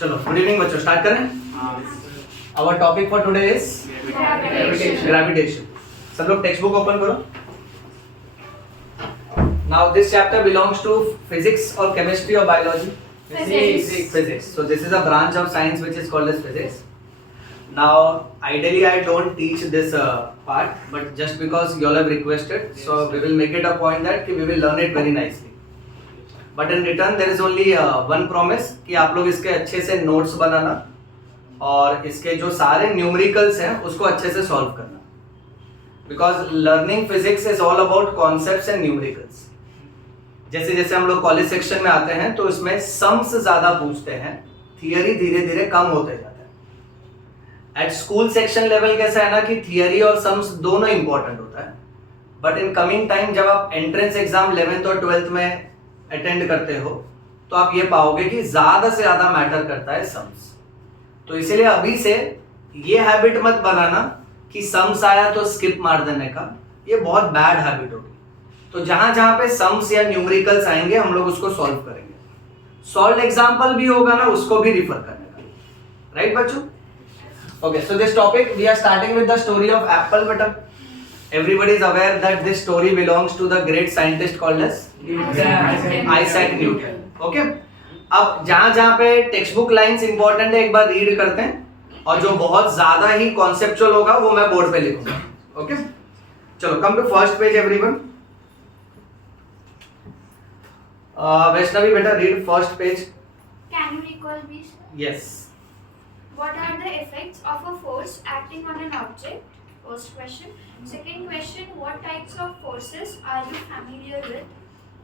चलो good evening बच्चों, start करें. Our topic for today is gravitation. सब लोग टेक्स्ट बुक ओपन करो. Now this chapter belongs to physics और केमिस्ट्री और biology. Physics. So this is a branch of science which is called as physics. Now ideally I don't teach this part, but just because you all have requested, so we will make it a point that we will learn it very nicely. But in return there is only one promise कि आप लोग इसके अच्छे से notes बनाना और इसके जो सारे न्यूमेरिकल्स हैं उसको अच्छे से सॉल्व करना. Because learning physics is all about concepts and numericals. जैसे जैसे हम लोग कॉलेज सेक्शन में आते हैं तो इसमें सम्स ज्यादा पूछते हैं, थियरी धीरे धीरे कम होते जाते हैं. एट स्कूल सेक्शन लेवल कैसा है ना कि थियरी और सम्स दोनों इंपॉर्टेंट होता है, बट इन कमिंग टाइम जब आप एंट्रेंस एग्जाम 11th और 12th में अटेंड करते हो तो आप ये पाओगे कि ज्यादा से ज्यादा मैटर करता है सम्स. तो इसीलिए अभी से ये हैबिट मत बनाना कि सम्स आया तो स्किप मार देने का, ये बहुत बैड हैबिट होगी. तो जहां जहां पे सम्स या न्यूमेरिकल्स आएंगे हम लोग उसको सॉल्व करेंगे. सॉल्व एग्जांपल भी होगा ना, उसको भी रिफर करने का. राइट बच्चों? Okay, so this topic we are starting with the story of apple. बेटा, everybody is aware that this story belongs to the great scientist called as Isaac Newton. Okay, अब जहां जहां पे टेक्स्ट बुक लाइंस इंपॉर्टेंट है एक बार read करते हैं, और जो बहुत ज्यादा ही कॉन्सेप्चुअल होगा वो मैं बोर्ड पे लिखूंगा. ओके, चलो come to first page everyone. Vaishnavi बेटा, read first page. Can you recall these? Yes. What are the effects of a force acting on an object? First question. Second question, what types of forces are you familiar with?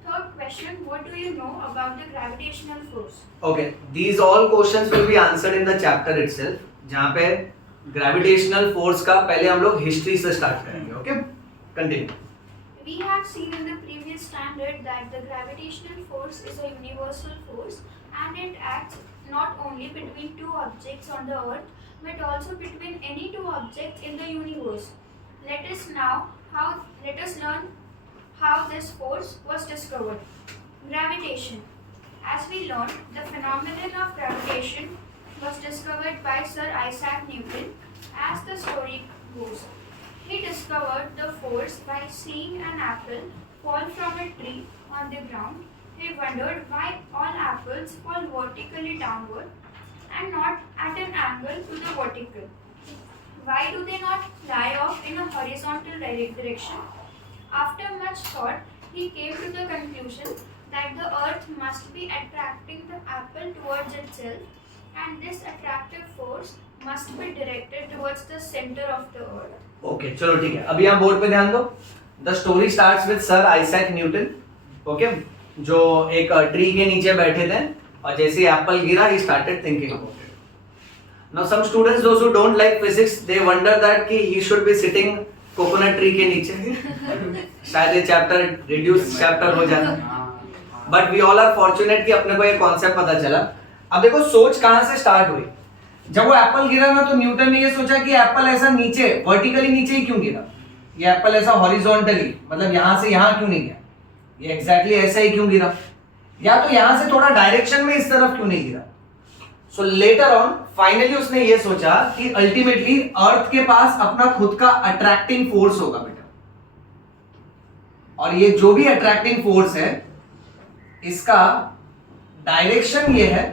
Third question, what do you know about the gravitational force? Okay, these all questions will be answered in the chapter itself. जहाँ पे gravitational force का पहले हम लोग history से start करेंगे. Okay, continue. We have seen in the previous standard that the gravitational force is a universal force and it acts not only between two objects on the earth but also between any two objects in the universe. Let us learn how this force was discovered. Gravitation. As we learned, the phenomenon of gravitation was discovered by Sir Isaac Newton. As the story goes, he discovered the force by seeing an apple fall from a tree on the ground. He wondered why all apples fall vertically downward and not at an angle to the vertical. Why do they not fly off in a horizontal direction? After much thought, he came to the conclusion that the earth must be attracting the apple towards itself, and this attractive force must be directed towards the center of the earth. Okay, चलो ठीक है. अभी यहाँ board पे ध्यान दो. The story starts with sir Isaac Newton. Okay, जो एक ट्री के नीचे बैठे थे और जैसे ही एप्पल गिरा he started thinking about it. Now some students those who don't like physics they wonder that कि he should be sitting coconut tree के नीचे. शायद ये चैप्टर रिड्यूस चैप्टर हो जाए, but we all are fortunate कि अपने को ये कॉन्सेप्ट पता चला. अब देखो सोच कहां से स्टार्ट हुई. जब वो एप्पल गिरा ना तो न्यूटन ने ये सोचा कि एप्पल ऐसा नीचे वर्टिकली नीचे ही क्यों गिरा, ये एप्पल ऐसा हॉरिजॉन्टली मतलब यहां से यहां क्यों नहीं गया, ये एग्जैक्टली ऐसा ही क्यों गिरा, या तो यहां से थोड़ा डायरेक्शन में इस तरफ क्यों नहीं गिरा. सो लेटर ऑन फाइनली उसने ये सोचा कि अल्टीमेटली अर्थ के पास अपना खुद का अट्रैक्टिंग फोर्स होगा बेटा, और ये जो भी अट्रैक्टिंग फोर्स है इसका डायरेक्शन ये है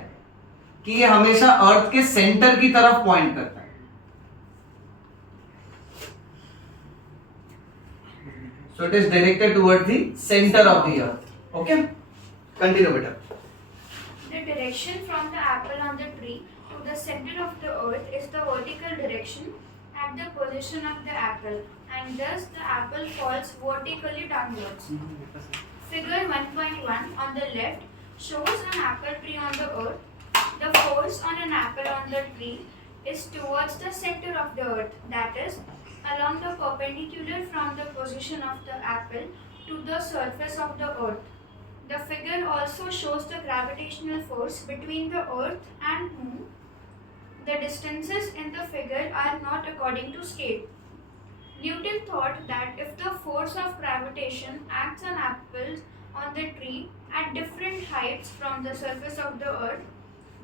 कि ये हमेशा अर्थ के सेंटर की तरफ पॉइंट करता है. So it is directed toward the centre of the earth. Okay, continue बेटा. The direction from the apple on the tree to the center of the earth is the vertical direction at the position of the apple, and thus the apple falls vertically downwards. Figure 1.1 on the left shows an apple tree on the earth. The force on an apple on the tree is towards the center of the earth, that is, along the perpendicular from the position of the apple to the surface of the earth. The figure also shows the gravitational force between the earth and moon. The distances in the figure are not according to scale. Newton thought that if the force of gravitation acts on apples on the tree at different heights from the surface of the earth,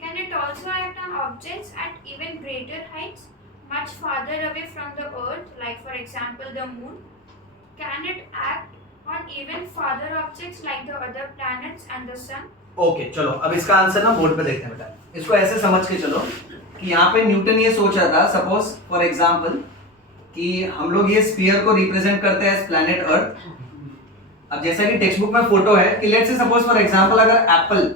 can it also act on objects at even greater heights, much farther away from the earth, like for example the moon? Can it act on even farther objects like the other planets and the sun? Okay चलो अब इसका answer ना board पे देखते हैं बेटा. इसको ऐसे समझ के चलो कि यहाँ पे न्यूटन ये सोच रहा था, सपोज फॉर एग्जांपल कि हम लोग ये स्फीयर को रिप्रेजेंट करते हैं एज प्लैनेट अर्थ. अब जैसा कि टेक्स्ट बुक में फोटो है कि let's say suppose for example अगर एप्पल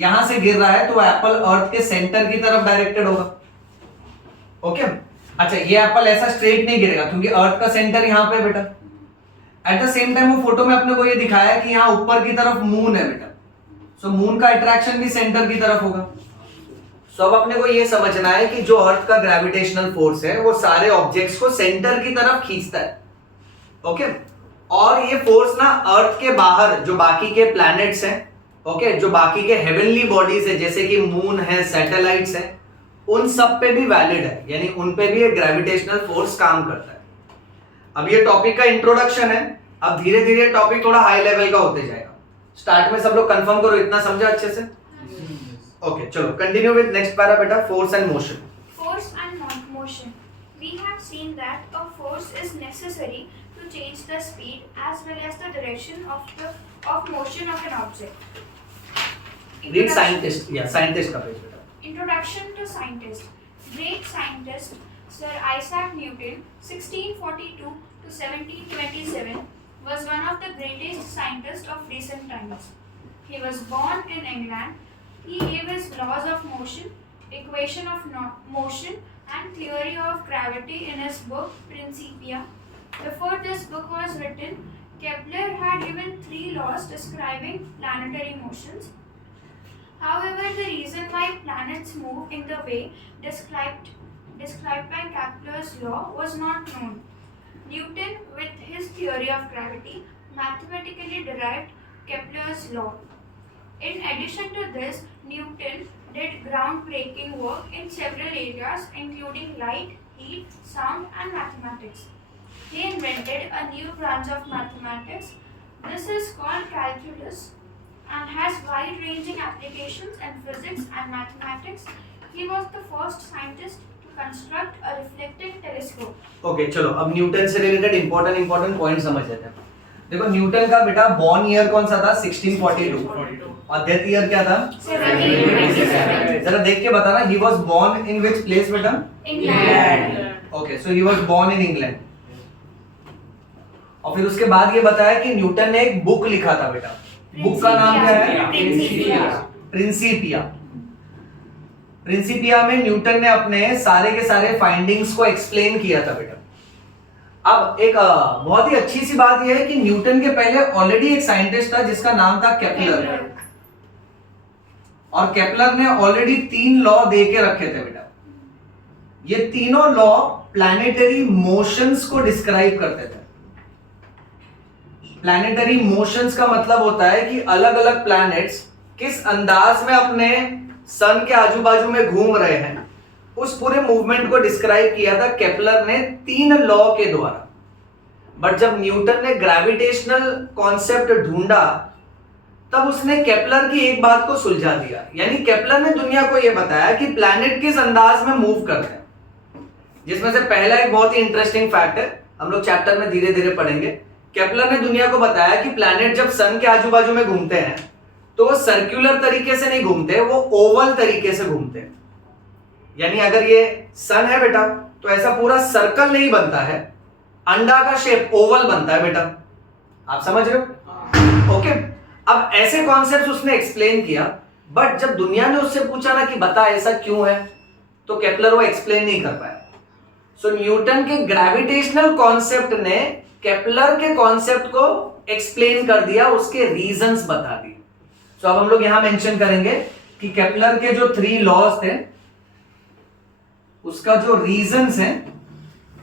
यहां से गिर रहा है तो एप्पल अर्थ के सेंटर की तरफ डायरेक्टेड होगा. ओके अच्छा ये एप्पल ऐसा स्ट्रेट नहीं गिरेगा क्योंकि अर्थ का सेंटर यहाँ पे बेटा. एट द सेम टाइम वो फोटो में अपने को ये दिखाया कि यहाँ ऊपर की तरफ मून है बेटा. सो मून का अट्रैक्शन भी सेंटर की तरफ होगा. सो अब अपने को ये समझना है कि जो अर्थ का ग्रेविटेशनल फोर्स है वो सारे ऑब्जेक्ट्स को सेंटर की तरफ खींचता है. ओके और ये फोर्स ना अर्थ के बाहर जो बाकी के प्लैनेट्स हैं, ओके जो बाकी के हेवनली बॉडीज है जैसे कि मून है, सैटेलाइट्स है, उन सब पे भी वैलिड है. यानी उन पे भी एक ग्रेविटेशनल फोर्स काम करता है. अब ये टॉपिक का इंट्रोडक्शन है. अब धीरे धीरे टॉपिक थोड़ा हाई लेवल का होते जाएगा. स्टार्ट में सब लोग कंफर्म करो इतना समझा अच्छे से. ओके चलो कंटिन्यू विद नेक्स्ट पैरा बेटा, force and motion. Force and motion. We have seen that a force is necessary to change the speed as well as the direction of motion of an object. Read scientist या scientist का page बेटा. Introduction to scientist. Great scientist Sir Isaac Newton, 1642 to 1727, was one of the greatest scientists of recent times. He was born in England. He gave his laws of motion, equation of motion, and theory of gravity in his book Principia. Before this book was written, Kepler had given 3 laws describing planetary motions. However, the reason why planets move in the way described by Kepler's law was not known. Newton, with his theory of gravity, mathematically derived Kepler's law. In addition to this, Newton did groundbreaking work in several areas including light, heat, sound, and mathematics. He invented a new branch of mathematics. This is called calculus and has wide-ranging applications in physics and mathematics. He was the first scientist to construct a reflecting telescope. Okay चलो अब Newton से related important point समझ लेते हैं. देखो Newton का बेटा born year कौन सा था? 1642. और डेथ ईयर क्या था? 1727. जरा देख के बताना. He was born in which place बेटा? England. Okay so he was born in England. और फिर उसके बाद ये बताया कि न्यूटन ने एक बुक लिखा था बेटा. बुक का नाम क्या है? प्रिंसिपिया. प्रिंसिपिया में न्यूटन ने अपने सारे के सारे फाइंडिंग्स को एक्सप्लेन किया था बेटा. अब एक बहुत ही अच्छी सी बात यह है कि न्यूटन के पहले ऑलरेडी एक साइंटिस्ट था जिसका नाम था केपलर. और केपलर ने ऑलरेडी 3 लॉ दे के रखे थे बेटा. ये तीनों लॉ प्लैनेटरी मोशंस को डिस्क्राइब करते थे. प्लैनेटरी मोशंस का मतलब होता है कि अलग अलग प्लैनेट्स किस अंदाज में अपने सन के आजू बाजू में घूम रहे हैं, उस पूरे मूवमेंट को डिस्क्राइब किया था केपलर ने 3 लॉ के द्वारा. बट जब न्यूटन ने ग्रेविटेशनल कॉन्सेप्ट ढूंढा तब उसने केपलर की एक बात को सुलझा दिया. यानी केपलर ने दुनिया को यह बताया कि प्लैनेट किस अंदाज में मूव करते हैं. जिसमें से पहला एक बहुत ही इंटरेस्टिंग फैक्ट है, हम लोग चैप्टर में धीरे धीरे पढ़ेंगे. केपलर ने दुनिया को बताया कि प्लैनेट जब सन के आजू बाजू में घूमते हैं तो वो सर्कुलर तरीके से नहीं घूमते, वो ओवल तरीके से घूमते हैं. यानी अगर ये सन है बेटा तो ऐसा पूरा सर्कल नहीं बनता है, अंडा का शेप ओवल बनता है बेटा. आप समझ रहे हो? ओके अब ऐसे कॉन्सेप्ट्स उसने एक्सप्लेन किया. बट जब दुनिया ने उससे पूछा ना कि बता ऐसा क्यों है, तो केपलर वो एक्सप्लेन नहीं कर पाया. सो न्यूटन के ग्रेविटेशनल कॉन्सेप्ट ने केपलर के कॉन्सेप्ट को एक्सप्लेन कर दिया, उसके रीजंस बता दिए. सो अब हम लोग यहां मेंशन करेंगे कि केपलर के जो 3 लॉज थे उसका जो रीजंस है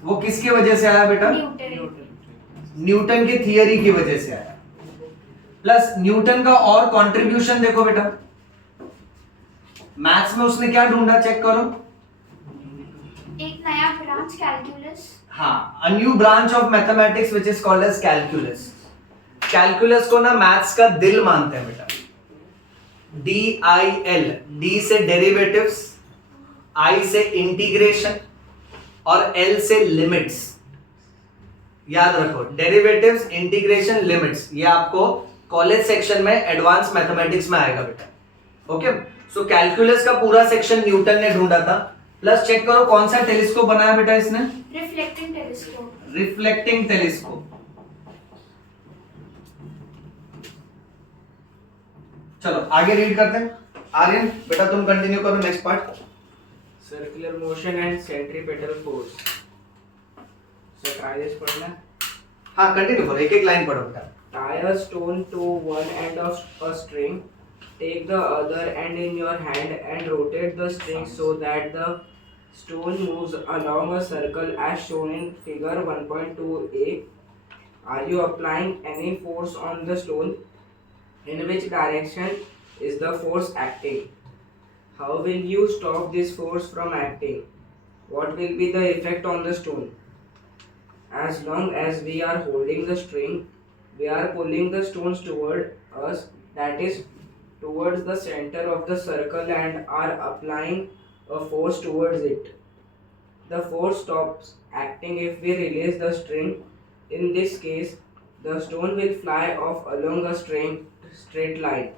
वो किसकी वजह से आया बेटा? न्यूटन की थियरी की वजह से आया. प्लस न्यूटन का और कंट्रीब्यूशन देखो बेटा. मैथ्स में उसने क्या ढूंढा, चेक करो. एक नया ब्रांच कैलकुलस. हाँ, a new branch of mathematics which is called as calculus. Calculus को ना मैथ्स का दिल मानते हैं बेटा. DIL, D से डेरिवेटिव्स, I से इंटीग्रेशन और L से लिमिट्स। याद रखो, डेरिवेटिव्स, इंटीग्रेशन, लिमिट्स, ये आपको कॉलेज सेक्शन में एडवांस मैथमेटिक्स में आएगा बेटा। ओके, सो कैलकुलस का पूरा सेक्शन न्यूटन ने ढूंढा था। प्लस चेक करो कौन सा टेलीस्कोप बनाया बेटा इसने, रिफ्लेक्टिंग टेलीस्कोप। Reflecting telescope. चलो आगे रीड करते हैं। आर्यन बेटा तुम कंटिन्यू करो next part. Circular motion and centripetal force. So try this पढ़ना। हाँ कंटिन्यू करो, एक एक लाइन पढ़ो बेटा। Tie a stone to one end of a string. Take the other end in your hand and rotate the string so that the stone moves along a circle as shown in figure 1.2a. Are you applying any force on the stone? In which direction is the force acting? How will you stop this force from acting? What will be the effect on the stone? As long as we are holding the string, we are pulling the stones toward us, that is, towards the center of the circle, and are applying a force towards it. The force stops acting if we release the string. In this case, the stone will fly off along a straight line,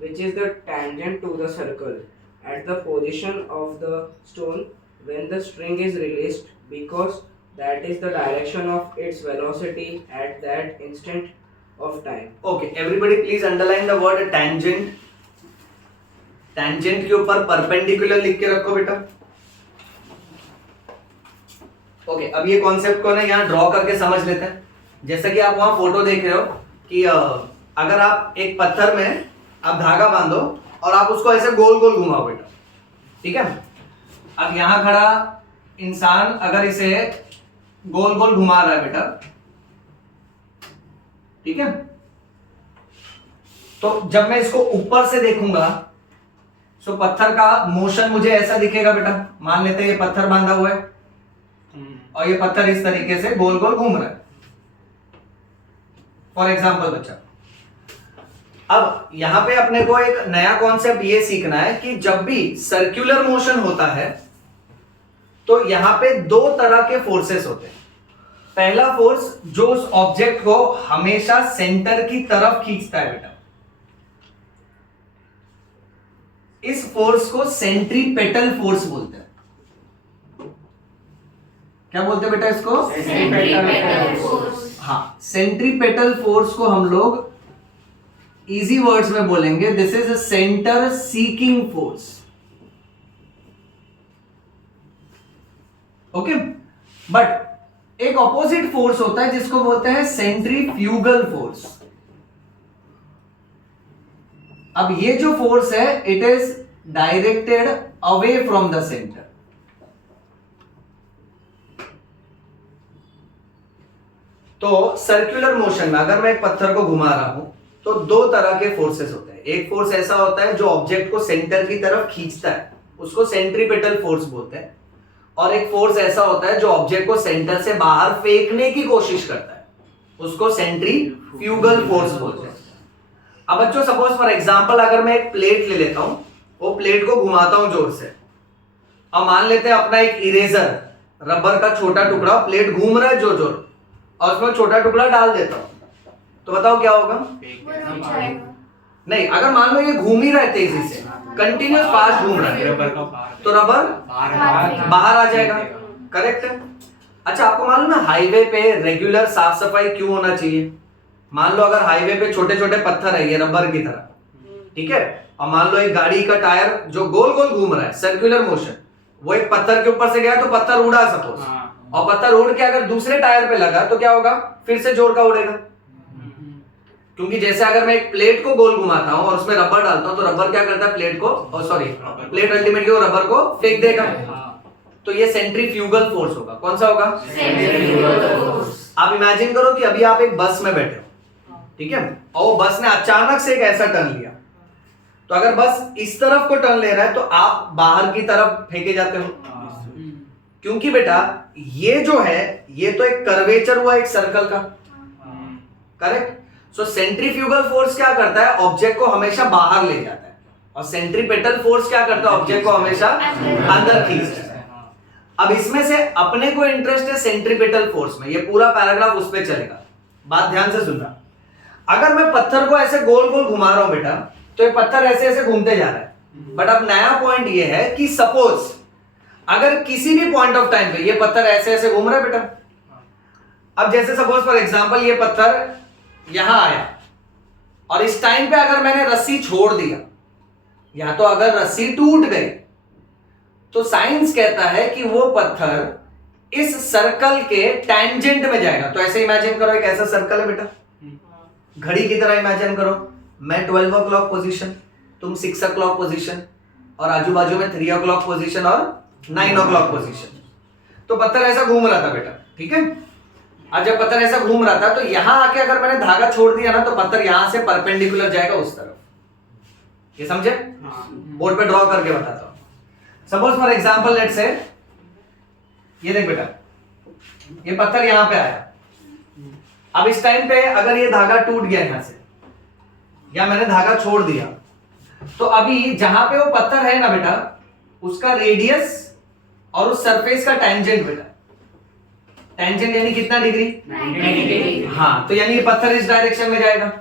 which is the tangent to the circle, at the position of the stone when the string is released, because that is the direction of its velocity at that instant of time. Okay everybody please underline the word tangent. Tangent के ऊपर perpendicular लिख के रखो बेटा। Okay अब ये concept को ना यहाँ ड्रॉ करके समझ लेते हैं। जैसा कि आप वहां फोटो देख रहे हो कि अगर आप एक पत्थर में आप धागा बांधो और आप उसको ऐसे गोल गोल घुमाओ बेटा, ठीक है। अब यहां खड़ा इंसान अगर इसे गोल गोल घुमा रहा है बेटा, ठीक है, तो जब मैं इसको ऊपर से देखूंगा तो पत्थर का मोशन मुझे ऐसा दिखेगा बेटा। मान लेते हैं ये पत्थर बांधा हुआ है और ये पत्थर इस तरीके से गोल गोल घूम रहा है, फॉर एग्जाम्पल बच्चा। अब यहां पे अपने को एक नया कॉन्सेप्ट ये सीखना है कि जब भी सर्कुलर मोशन होता है तो यहां पे दो तरह के फोर्सेस होते हैं। पहला फोर्स जो उस ऑब्जेक्ट को हमेशा सेंटर की तरफ खींचता है बेटा, इस फोर्स को सेंट्रीपेटल फोर्स बोलते हैं। क्या बोलते हैं बेटा इसको? Centripetal force. हाँ, सेंट्रीपेटल फोर्स को हम लोग इजी वर्ड्स में बोलेंगे this is a centre seeking force. Okay, but एक ऑपोजिट फोर्स होता है जिसको बोलते हैं सेंट्रीफ्यूगल फोर्स। अब ये जो फोर्स है it is directed away from the centre. तो सर्कुलर मोशन में अगर मैं एक पत्थर को घुमा रहा हूं तो दो तरह के फोर्सेस होते हैं। एक फोर्स ऐसा होता है जो ऑब्जेक्ट को सेंटर की तरफ खींचता है, उसको सेंट्रीपेटल फोर्स बोलते हैं। और एक फोर्स ऐसा होता है जो ऑब्जेक्ट को सेंटर से बाहर फेंकने की कोशिश करता है, उसको सेंट्रीफ्यूगल फोर्स बोलते हैं। अब बच्चों सपोज फॉर एग्जांपल अगर मैं एक प्लेट ले लेता हूं, वो प्लेट को घुमाता हूं जोर से, और मान लेते हैं अपना एक इरेजर रबर का छोटा टुकड़ा, प्लेट घूम रहा है जोर जोर, और उसमें छोटा टुकड़ा डाल देता हूं, तो बताओ क्या होगा? वो रुक जाएगा। नहीं, अगर मान लो ये घूम ही रहा है तेजी से, कंटिन्यूस फास्ट घूम रहा है, तो रबर बाहर आ जाएगा। करेक्ट है। अच्छा, आपको मालूम है हाईवे पे रेगुलर साफ सफाई क्यों होना चाहिए? मान लो अगर हाईवे पे छोटे छोटे पत्थर है ये रबर की तरह, ठीक है, और मान लो एक गाड़ी का टायर जो गोल गोल घूम रहा है, सर्कुलर मोशन, वो एक पत्थर के ऊपर से गया तो पत्थर उड़ा सपोज, और पत्थर उड़ के अगर दूसरे टायर पे लगा तो क्या होगा? फिर से जोर का उड़ेगा। क्योंकि जैसे अगर मैं एक प्लेट को गोल घुमाता हूं और उसमें रबर डालता हूं तो रबर क्या करता है? प्लेट को, सॉरी, प्लेट अल्टीमेटली वो रबर को फेंक देगा। तो ये सेंट्रीफ्यूगल फोर्स होगा। कौन सा होगा? Centrifugal force. आप इमेजिन करो कि अभी आप एक बस में बैठे हो, ठीक है, और वो बस ने अचानक से एक ऐसा टर्न लिया, तो अगर बस इस तरफ को टर्न ले रहा है तो आप बाहर की तरफ फेंके जाते हो, क्योंकि बेटा ये जो है ये तो एक कर्वेचर हुआ एक सर्कल का। करेक्ट। सो सेंट्रीफ्यूगल फोर्स क्या करता है? ऑब्जेक्ट को हमेशा बाहर ले जाता है। और सेंट्रीपेटल फोर्स क्या करता है, ऑब्जेक्ट को हमेशा अंदर खींचता है। अब इसमें से अपने को इंटरेस्ट है सेंट्रीपेटल फोर्स में, ये पूरा पैराग्राफ उस पे चलेगा। बात ध्यान से सुनना, अगर मैं पत्थर को ऐसे गोल गोल घुमा रहा हूं बेटा, तो ये पत्थर ऐसे ऐसे घूमते जा रहा है। बट अब नया पॉइंट ये है कि सपोज अगर किसी भी पॉइंट ऑफ टाइम पे ये पत्थर ऐसे ऐसे घूम रहा है बेटा, अब जैसे सपोज फॉर एग्जांपल ये पत्थर यहां आया और इस टाइम पे अगर मैंने रस्सी छोड़ दिया या तो अगर रस्सी टूट गई, तो साइंस कहता है कि वो पत्थर इस सर्कल के टैंजेंट में जाएगा। तो ऐसे इमेजिन करो, एक ऐसा सर्कल है बेटा, घड़ी की तरह इमेजिन करो, मैं 12 o'clock पोजीशन, तुम 6 o'clock पोजीशन, और आजू बाजू में 3 o'clock पोजीशन और 9 o'clock पोजीशन। तो पत्थर ऐसा घूम रहा था बेटा, ठीक है। आज जब पत्थर ऐसा घूम रहा था तो यहां आके अगर मैंने धागा छोड़ दिया ना, तो पत्थर यहां से परपेंडिकुलर जाएगा उस तरफ। ये समझे? बोर्ड पे ड्रॉ करके बताता हूं। Suppose for example let's say ये देख बेटा, ये पत्थर यहां पे आया। अब इस टाइम पे अगर ये धागा टूट गया यहां से, या मैंने धागा छोड़ दिया, तो अभी जहां पे वो पत्थर है ना बेटा, उसका रेडियस और उस सरफेस का टैंजेंट बेटा, टैंजेंट यानी कितना डिग्री? 90 डिग्री। हाँ, तो यानी ये पत्थर इस डायरेक्शन में जाएगा।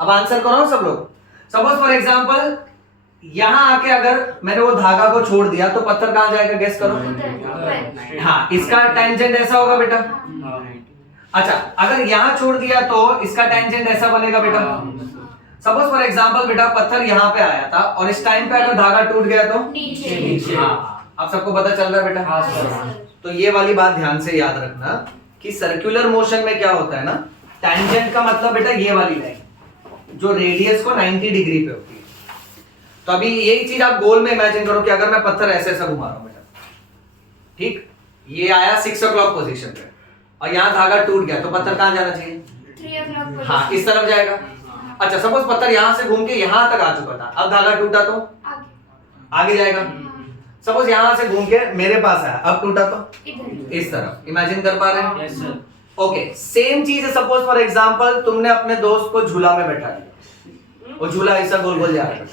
अब आंसर करो सब लोग। सपोज फॉर एग्जांपल यहां आके अगर मैंने वो धागा को छोड़ दिया, तो पत्थर कहां जाएगा, गेस करो। हाँ, इसका टैंजेंट ऐसा होगा बेटा। अच्छा, अगर यहां छोड़ दिया तो इसका टैंजेंट ऐसा बनेगा बेटा। सपोज फॉर एग्जांपल बेटा पत्थर यहां पे आया था और इस टाइम पे अगर धागा टूट गया तो नीचे। हाँ, अब सबको पता चल रहा है बेटा। तो ये वाली बात ध्यान से याद रखना कि सर्कुलर मोशन में क्या होता है ना, टैंजेंट का मतलब बेटा ये वाली लाइन जो रेडियस को 90 डिग्री पे होती है। तो अभी यही चीज आप गोल में इमेजिन करो कि अगर मैं पत्थर ऐसे ऐसा घुमा रहा हूं बेटा, ठीक, ये आया 6 o'clock पोजीशन पे और यहाँ धागा टूट गया, तो पत्थर कहां जाना चाहिए? 3 o'clock। हाँ, इस तरफ जाएगा। अच्छा, सपोज पत्थर यहां से घूम के यहां तक आ चुका था, अब धागा टूटा तो आगे जाएगा। सपोज यहां से घूम के मेरे पास आया, अब टूटा तो इस तरफ। इमेजिन कर पा रहे हैं? Yes sir. ओके, सेम चीज है। सपोज फॉर एग्जांपल तुमने अपने दोस्त को झूला में बैठा दिया, वो झूला ऐसा गोल गोल जा रहा है,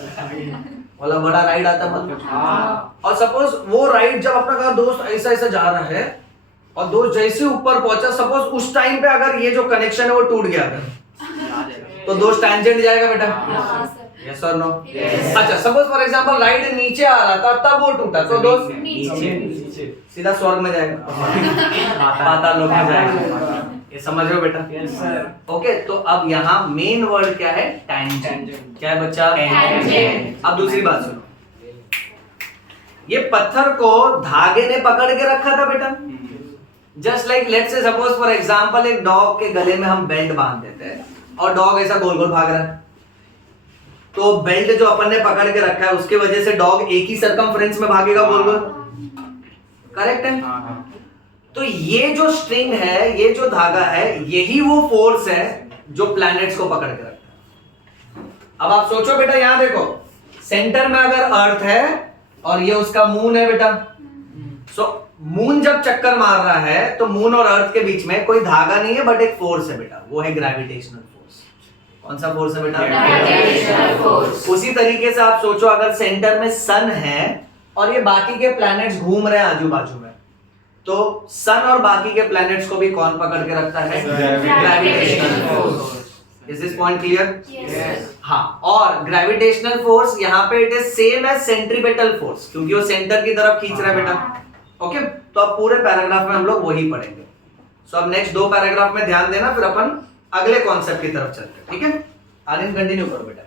बोला बड़ा राइड आता मतलब। और सपोज वो राइड जब अपना दोस्त ऐसा ऐसा जा रहा है और दोस्त जैसे ऊपर पहुंचा, सपोज उस टाइम पे अगर ये जो कनेक्शन है वो टूट गया अगर, तो दोस्त टैंजेंट जाएगा बेटा। यस और नो? अच्छा, सपोज फॉर एग्जांपल राइड नीचे आ रहा था तब वो टूटा, तो दोस्त नीचे सीधा स्वर्ग में जाएगा, पाताल लोक में जाएगा। ये समझ रहे हो बेटा? Yes sir. ओके, तो अब यहाँ मेन वर्ड क्या है? टैंजेंट। क्या है बच्चा? टैंजेंट। अब दूसरी बात सुनो, ये पत्थर को धागे ने पकड़ के रखा था बेटा। Just like let's say suppose for example एक डॉग के गले में हम बेल्ट बांध देते हैं और डॉग ऐसा गोल गोल भाग रहा है, तो बेल्ट जो अपन ने पकड़ के रखा है उसके वजह से डॉग एक ही सरकमफ्रेंस में भागेगा गोल गोल, करेक्ट है? तो ये जो स्ट्रिंग है, ये जो धागा है, यही वो फोर्स है जो प्लैनेट्स को पकड़ के रखता है। अब आप सोचो बेटा, यहां देखो, सेंटर में अगर अर्थ है और ये उसका मून है बेटा, सो मून जब चक्कर मार रहा है तो मून और अर्थ के बीच में कोई धागा नहीं है बट एक फोर्स है बेटा, वो है ग्रेविटेशनल फोर्स। कौन सा फोर्स है बेटा? Gravitational force. उसी तरीके से आप सोचो, अगर सेंटर में सन है और ये बाकी के प्लैनेट्स घूम रहे हैं आजू बाजू में, तो सन और बाकी के प्लैनेट्स को भी कौन पकड़ के रखता है? Gravitational force. Is this point clear? Yes. हाँ, और ग्रेविटेशनल फोर्स यहाँ पे it is same as centripetal force, क्योंकि वो सेंटर की तरफ खींच रहा है बेटा। ओके, तो अब पूरे पैराग्राफ में हम लोग वही पढ़ेंगे। सो अब नेक्स्ट 2 पैराग्राफ में ध्यान देना, फिर अपन अगले कॉन्सेप्ट की तरफ चलते हैं, ठीक है? आर्यन कंटिन्यू करो बेटा।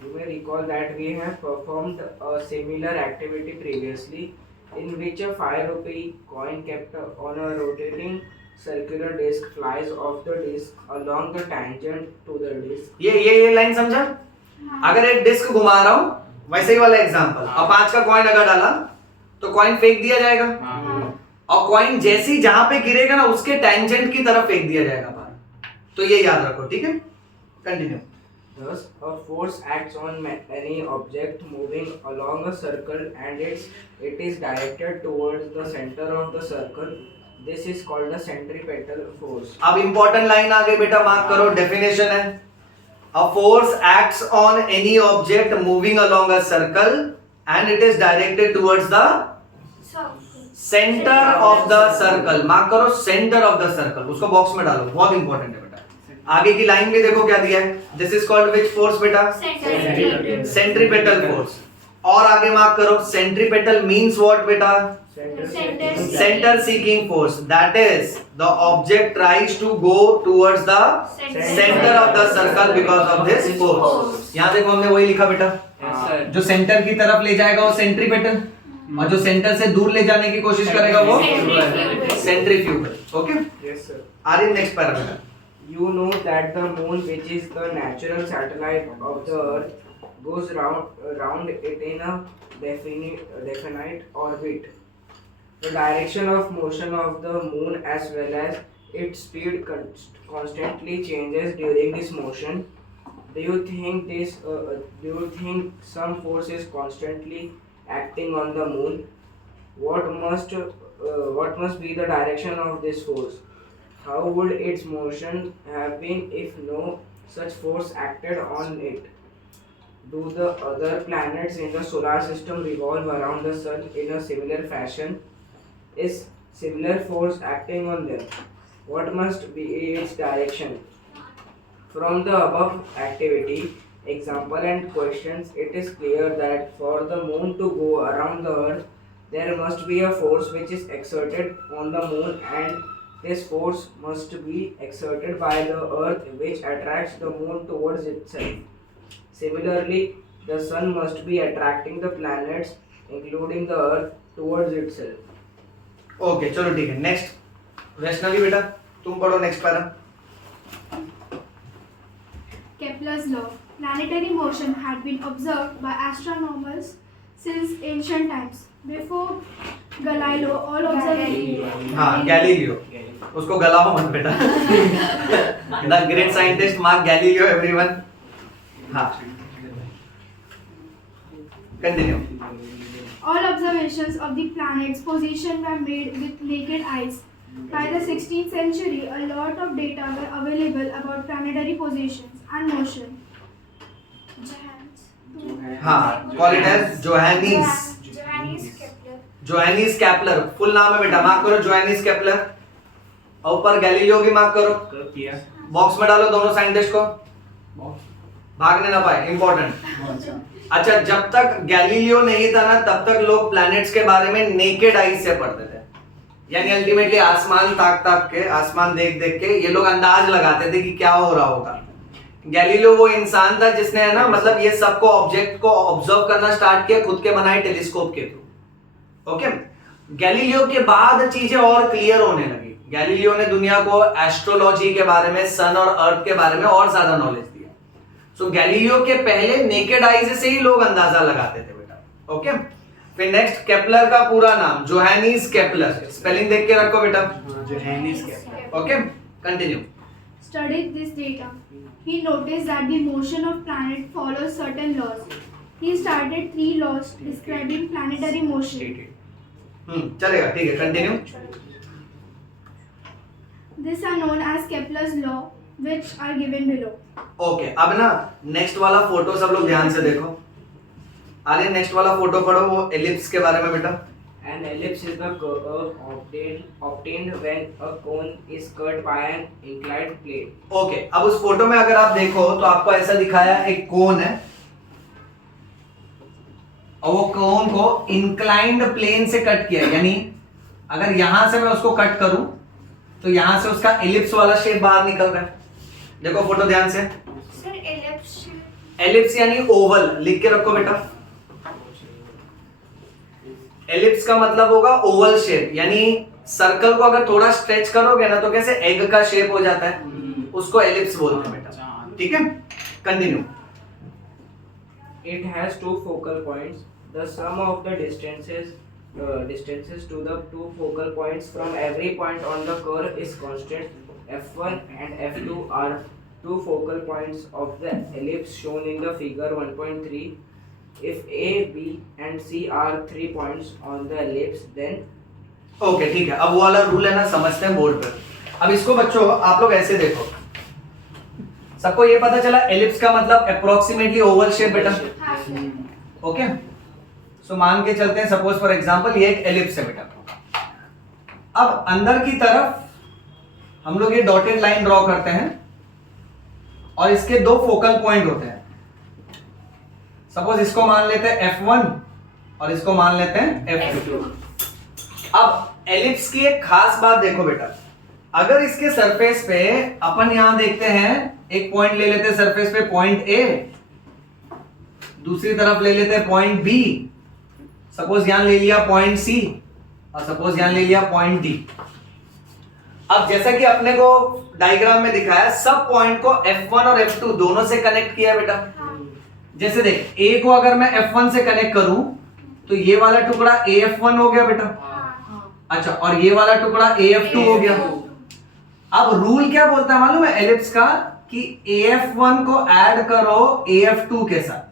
You may recall that we have performed a similar activity previously, in which a 5 rupee coin kept on a rotating circular disc flies off the disc along the tangent to the disc. ये line समझा? अगर एक disc घुमा रहा हूं, वैसे ही वाला example, अब 5 का कॉइन अगर डाला तो कॉइन फेंक दिया जाएगा, और कॉइन जैसे ही जहां पे गिरेगा ना उसके टैंजेंट की तरफ फेंक दिया जाएगा बाहर। तो ये याद रखो, ठीक है? Continue. Thus, a force acts on any object moving along a circle and it is directed towards the center of the circle. This is called a centripetal force. अब इंपॉर्टेंट लाइन आ गई बेटा, मार्क करो, definition है। A force acts on any object moving along a circle and it is directed towards the center of the circle. Mark करो center of the circle, उसको box में डालो, बहुत इंपॉर्टेंट है बेटा। आगे की लाइन में देखो क्या दिया है, this is called which force बेटा, सेंट्रीपेटल फोर्स। और आगे मार्क करो, सेंट्रीपेटल मींस व्हाट बेटा, center seeking force, that is the object tries to go towards the center of the circle because of this force। यहाँ देखो हमने वही लिखा बेटा, जो सेंटर की तरफ ले जाएगा वो सेंट्रीपेटल, और जो सेंटर से दूर ले जाने की कोशिश करेगा वो सेंट्रीफ्यूगल। Okay, Yes, sir. आगे next parameter. You know that the moon, which is the natural satellite of the earth, goes round it in a definite orbit. The direction of motion of the moon as well as its speed constantly changes during this motion. Do you think some force is constantly acting on the moon? What must be the direction of this force? How would its motion have been if no such force acted on it? Do the other planets in the solar system revolve around the sun in a similar fashion? Is similar force acting on them? What must be its direction? From the above activity, example and questions, it is clear that for the moon to go around the earth, there must be a force which is exerted on the moon, and this force must be exerted by the earth, which attracts the moon towards itself. Similarly, the sun must be attracting the planets, including the earth, towards itself. Okay चलो ठीक है, next Vaishnavi बेटा तुम पढ़ो next para. Kepler's law. Planetary motion had been observed by astronomers since ancient times. Before Galileo, all observations. हाँ Galileo, उसको गलाओ मत बेटा। The great scientist mark Galileo everyone. हाँ continue. All observations of the planet's position were made with naked eyes. By the 16th century, a lot of data were available about planetary positions and motion. हाँ call it as Johannes Johannes Kepler, full नाम है बेटा, mark करो Johannes Kepler. और ऊपर Galileo की mark करो, box में डालो दोनों साइंटिस्ट को, भागने ना पाए, इंपॉर्टेंट। अच्छा, जब तक गैलीलियो नहीं था ना तब तक लोग प्लैनेट्स के बारे में नेकेड आईज से पढ़ते थे, यानी अल्टीमेटली आसमान ताक के, आसमान देख के ये लोग अंदाज लगाते थे कि क्या हो रहा होगा। गैलीलियो वो इंसान था जिसने है ना मतलब ये सबको ऑब्जेक्ट को ऑब्जर्व करना स्टार्ट किया खुद के बनाए टेलीस्कोप के थ्रू। ओके, गैलीलियो के बाद चीजें और क्लियर होने लगी। गैलीलियो ने दुनिया को एस्ट्रोलॉजी के बारे में, सन और अर्थ के बारे में और ज्यादा नॉलेज दिया। सो गैलीलियो के पहले नेकेड आईज से ही लोग अंदाजा लगाते थे बेटा। ओके, फिर नेक्स्ट केपलर का पूरा नाम जोहानिस केपलर, स्पेलिंग देख के रखो बेटा, Johannes Kepler. Okay, continue. Studied this data. He noticed that the motion of planet follows certain laws. He started 3 laws describing planetary motion. चलेगा, ठीक है, continue. These are known as Kepler's law, which are given below. Okay, अब ना next वाला photo सब लोग ध्यान से देखो। आगे नेक्स्ट वाला फोटो पढ़ो, वो एलिप्स के बारे में बेटा। An ellipse is the curve obtained when a cone is cut by an inclined plane. Okay, अब उस फोटो में अगर आप देखो तो आपको ऐसा दिखाया एक कोन है और वो कोन को इंक्लाइंड प्लेन से कट किया है, यानी अगर यहां से मैं उसको कट करूं तो यहां से उसका एलिप्स वाला शेप बाहर निकल रहा है। देखो फोटो ध्यान से। सर एलिप्स, एलिप्स यानी ओवल, लिख के रखो बेटा। एलिप्स का मतलब होगा ओवल शेप, यानी सर्कल को अगर थोड़ा स्ट्रेच करोगे ना तो कैसे एग का शेप हो जाता है, उसको एलिप्स बोलते हैं बेटा। ठीक है, continue. It has 2 focal points. The sum of the distances to the 2 focal points from every point on the curve is constant. F1 and F2 are 2 focal points of the ellipse shown in the figure 1.3. If A, B and C are 3 points on the ellipse, then okay ठीक है, अब वो वाला rule है ना समझते हैं board पर। अब इसको बच्चों आप लोग ऐसे देखो, सबको ये पता चला एलिप्स का मतलब अप्रोक्सीमेटली ओवल शेप बेटा. हाँ सर. ओके, सो मान के चलते हैं सपोज फॉर एग्जांपल ये एक एलिप्स है बेटा. अब अंदर की तरफ हम लोग ये डॉटेड लाइन ड्रॉ करते हैं और इसके दो फोकल पॉइंट होते हैं. सपोज इसको मान लेते हैं F1 और इसको मान लेते हैं F2. अब एलिप्स की एक खास बात देखो बेटा, अगर इसके सरफेस पे अपन यहां देखते हैं एक पॉइंट ले लेते हैं सरफेस पे पॉइंट A, दूसरी तरफ ले लेते हैं पॉइंट B, सपोज यहां ले लिया पॉइंट C और सपोज यहां ले लिया पॉइंट D. अब जैसा कि अपने को डायग्राम में दिखाया सब पॉइंट को F1 और F2 दोनों से कनेक्ट किया बेटा. जैसे देख A को अगर मैं F1 से कनेक्ट करूं तो ये वाला टुकड़ा AF1 हो गया बेटा. अच्छा, और ये वाला टुकड़ा AF2 हो गया. अब रूल क्या बोलता है मालूम है एलिप्स का, कि AF1 को ऐड करो AF2 के साथ,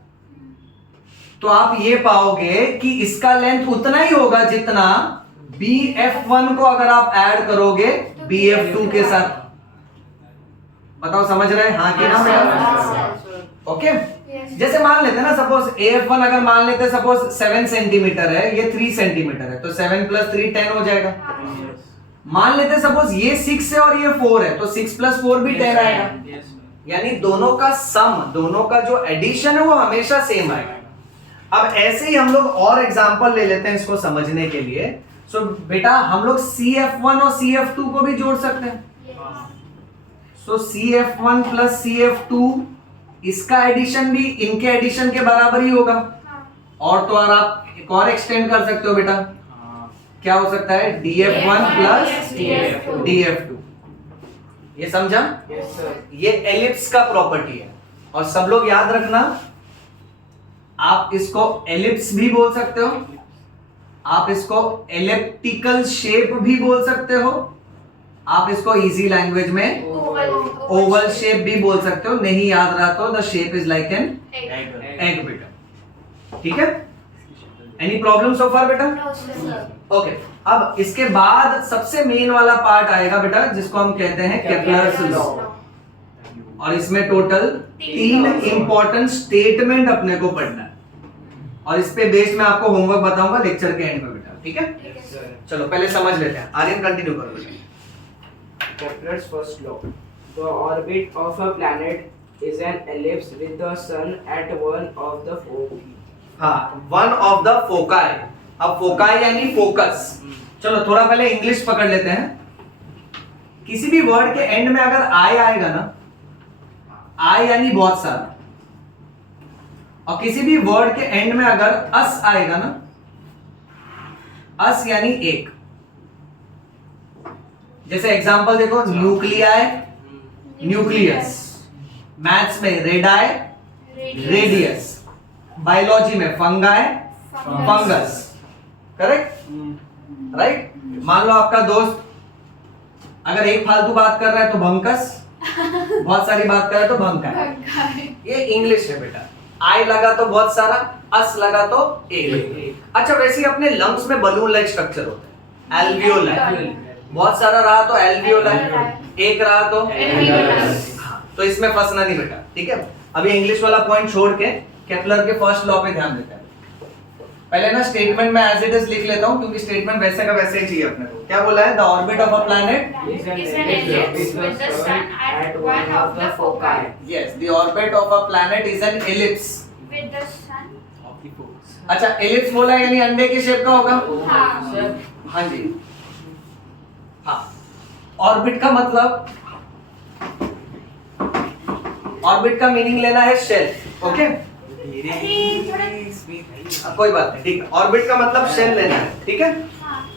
तो आप ये पाओगे कि इसका लेंथ उतना ही होगा जितना BF1 को अगर आप ऐड करोगे BF2 के साथ. बताओ समझ रहे हैं हाँ कि ना बेटा? ओके, जैसे मान लेते हैं ना सपोज AF1 अगर मान लेते हैं सपोज 7 सेंटीमीटर है, ये 3 सेंटीमीटर है, तो 7 + 3 10 हो जाएगा. मान लेते हैं सपोज ये 6 है और ये 4 है, तो 6 + 4 भी 10 आएगा. यानी दोनों का सम, दोनों का जो एडिशन है वो हमेशा सेम आएगा. अब ऐसे ही हम लोग और एग्जांपल ले लेते हैं इसको समझने के लिए. सो बेटा हम लोग CF1 और CF2 को भी जोड़ सकते हैं. सो CF1 + CF2 इसका एडिशन भी इनके एडिशन के बराबर ही होगा. और तो और आप एक और एक्सटेंड कर सकते हो बेटा, क्या हो सकता है DF1 + DF2. ये समझा? Yes sir. ये एलिप्स का प्रॉपर्टी है. और सब लोग याद रखना, आप इसको एलिप्स भी बोल सकते हो, आप इसको एलिप्टिकल शेप भी बोल सकते हो, आप इसको इजी लैंग्वेज में ओवल शेप भी बोल सकते हो. नहीं याद रहा तो the shape is like an egg बेटा. ठीक है, एनी प्रॉब्लम सो फार बेटा? ओके, अब इसके बाद सबसे मेन वाला पार्ट आएगा बेटा जिसको हम कहते हैं केपलर्स लॉ. और इसमें टोटल 3 इंपॉर्टेंट स्टेटमेंट अपने को पढ़ना है और इस पे बेस में आपको होमवर्क बताऊंगा लेक्चर के एंड में बेटा. ठीक है, Yes sir. चलो पहले समझ लेते हैं. आर्यन कंटिन्यू करो बेटा. Kepler's first law. The orbit of a planet is an ellipse with the sun at one of the foci. हाँ, वन ऑफ द फोकाई. अब फोकाई यानी फोकस. चलो थोड़ा पहले इंग्लिश पकड़ लेते हैं. किसी भी वर्ड के एंड में अगर आई आएगा ना, आई यानी बहुत सारा, और किसी भी वर्ड के एंड में अगर अस आएगा ना, अस यानी एक. जैसे एग्जांपल देखो, न्यूक्लियाई, न्यूक्लियस. मैथ्स में रेडाई, रेडियस. बायोलॉजी में फंगाई, फंगस. Correct right? मान लो आपका दोस्त अगर एक फालतू बात कर रहा है तो भंकस, बहुत सारी बात कर रहा है तो भंका. ये इंग्लिश है बेटा. आई लगा तो बहुत सारा, अस लगा तो एक. अच्छा, वैसे ही अपने लंग्स में बलून लाइक स्ट्रक्चर होता है, एल्वियोलाई. बहुत सारा रहा तो एल्वियोलाई, एक रहा तो हाँ, तो इसमें फंसना नहीं बेटा. ठीक है, अभी इंग्लिश वाला पॉइंट छोड़ के केपलर के फर्स्ट लॉ पे ध्यान देते हैं. पहले ना स्टेटमेंट में एज इट इज लिख लेता हूं क्योंकि स्टेटमेंट वैसे का वैसे ही चाहिए अपने को. क्या बोला है? The orbit of a planet Is an ellipse with the sun at one of the foci. Yes, the orbit of a planet is an ellipse. With the sun. अच्छा, एलिप्स बोला यानी अंडे के शेप का होगा. हाँ. हाँ जी. हाँ, ऑर्बिट का मतलब, ऑर्बिट का मीनिंग लेना है शेल. ओके, कोई बात नहीं. ठीक है, ऑर्बिट का मतलब शेल लेना है. ठीक है, हाँ.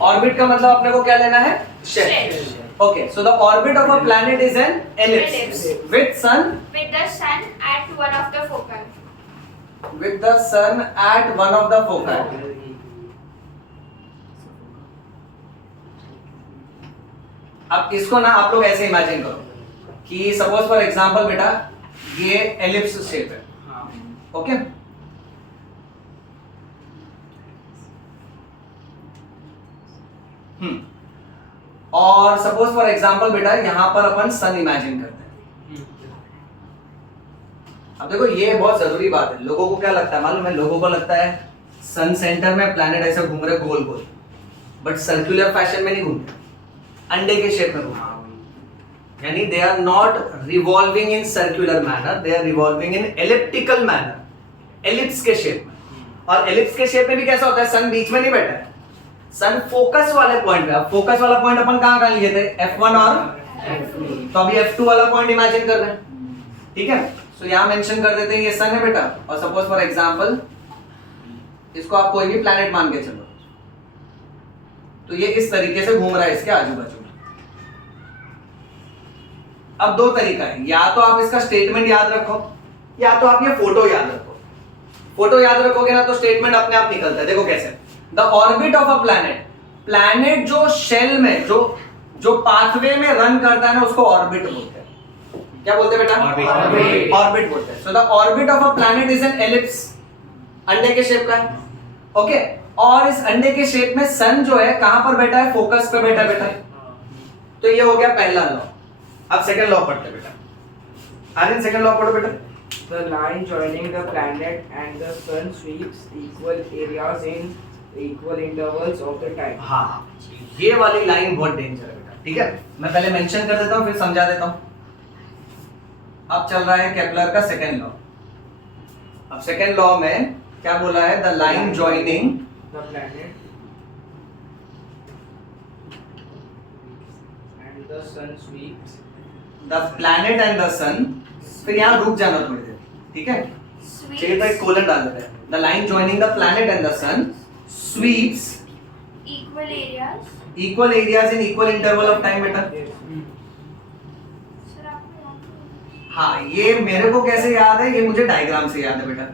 ऑर्बिट का मतलब अपने को क्या लेना है? शेल. Okay, so the orbit of a planet is an ellipse with sun, With the sun at one of the foci. with the sun at one of the foci. अब इसको ना आप लोग ऐसे इमेजिन करो कि सपोज फॉर एग्जांपल बेटा ये एलिप्स शेप है. ओके, और सपोज फॉर एग्जांपल बेटा यहां पर अपन सन इमेजिन करते हैं। अब देखो ये बहुत जरूरी बात है, लोगों को क्या लगता है मालूम है, लोगों को लगता है सन सेंटर में प्लैनेट ऐसे घूम रहे गोल गोल, बट सर्कुलर फैशन में नहीं घूमते, अंडे के शेप में घूमते, यानी they are not revolving in circular manner, they are revolving in elliptical manner, ellipse के शेप में। और एलिप्स के शेप में भी कैसा होता है, सन बीच में नहीं बैठा है, सन फोकस वाले पॉइंट पे। अब फोकस वाला पॉइंट अपन कहां लिए थे, F1 और तो अभी F2 वाला पॉइंट इमेजिन कर रहे हैं, ठीक है। सो यहां मेंशन कर देते हैं ये सन है बेटा, और सपोज फॉर एग्जांपल इसको आप कोई भी प्लैनेट मान के चलो, तो ये इस तरीके से घूम रहा है इसके आजू बाजू में। अब दो तरीका है, या तो आप इसका स्टेटमेंट याद रखो, या तो आप ये फोटो याद रखो। फोटो याद रखोगे ना तो स्टेटमेंट अपने आप निकलता है। देखो कैसे, the orbit of a planet, planet जो शेल में जो पाथवे में रन करता है ना उसको ऑर्बिट बोलते हैं। क्या बोलते हैं बेटा, ऑर्बिट बोलते हैं। सो the orbit of a planet is an ellipse, अंडे के शेप का है, ओके। और इस अंडे के शेप में सन जो है कहां पर बैठा है, फोकस पे बैठा है बेटा। तो ये हो गया पहला लॉ। अब सेकंड लॉ पढ़ते बेटा, आर्यन सेकंड लॉ पढ़ो बेटा। The line joining the planet and the sun sweeps equal areas in equal intervals of the time. हाँ, ये वाली लाइन बहुत डेंजर है बेटा, ठीक है। मैं पहले मेंशन कर देता हूँ फिर समझा देता हूँ। अब चल रहा है केपलर का सेकंड लॉ। अब सेकंड लॉ में क्या बोला है, the line joining The planet and the sun sweeps. The planet and the sun, फिर यहाँ रुक जाना थोड़ी देर, ठीक है। चाहिए तो एक कोलन डाल देते हैं। The line joining the planet and the sun sweeps equal areas in equal interval of time बेटा। सर आपको हाँ, ये मेरे को कैसे याद है, ये मुझे डायग्राम से याद है बेटा।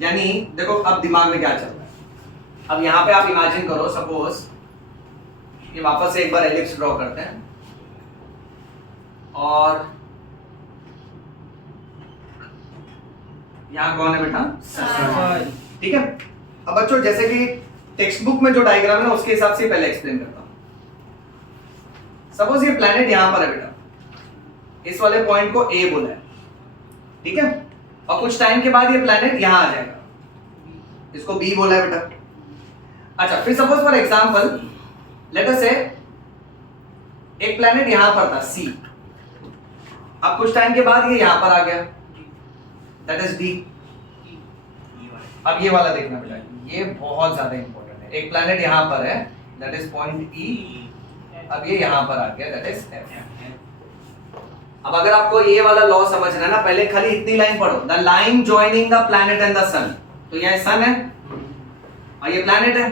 यानी देखो अब दिमाग में क्या चल रहा है। अब यहाँ पे आप इमेजिन करो, सपोज ये वापस से एक बार एलिप्स ड्रॉ करते हैं, और यहाँ कौन है बेटा, Sun. ठीक है। अब बच्चों जैसे कि टेक्स्ट बुक में जो डायग्राम है उसके हिसाब से पहले एक्सप्लेन करता हूँ। सपोज ये प्लैनेट यहाँ पर है बेटा, इस वाले पॉइंट को ए बोला है, ठीक है। और कुछ टाइम के बाद ये प्लैनेट यहां आ जाएगा, इसको बी बोला है बेटा। अच्छा, फिर suppose for example let us से एक प्लैनेट यहां पर था सी, अब कुछ टाइम के बाद ये यहां पर आ गया, दैट इज डी। अब ये वाला देखना बेटा, ये बहुत ज्यादा इंपॉर्टेंट है। एक प्लैनेट यहां पर है, दैट इज पॉइंट ई, अब ये यहां पर आ गया, दैट इज एफ। अब अगर आपको ये वाला लॉ समझना है ना, पहले खाली इतनी लाइन पढ़ो, the line joining the planet and the sun. तो ये सन है और ये प्लैनेट है,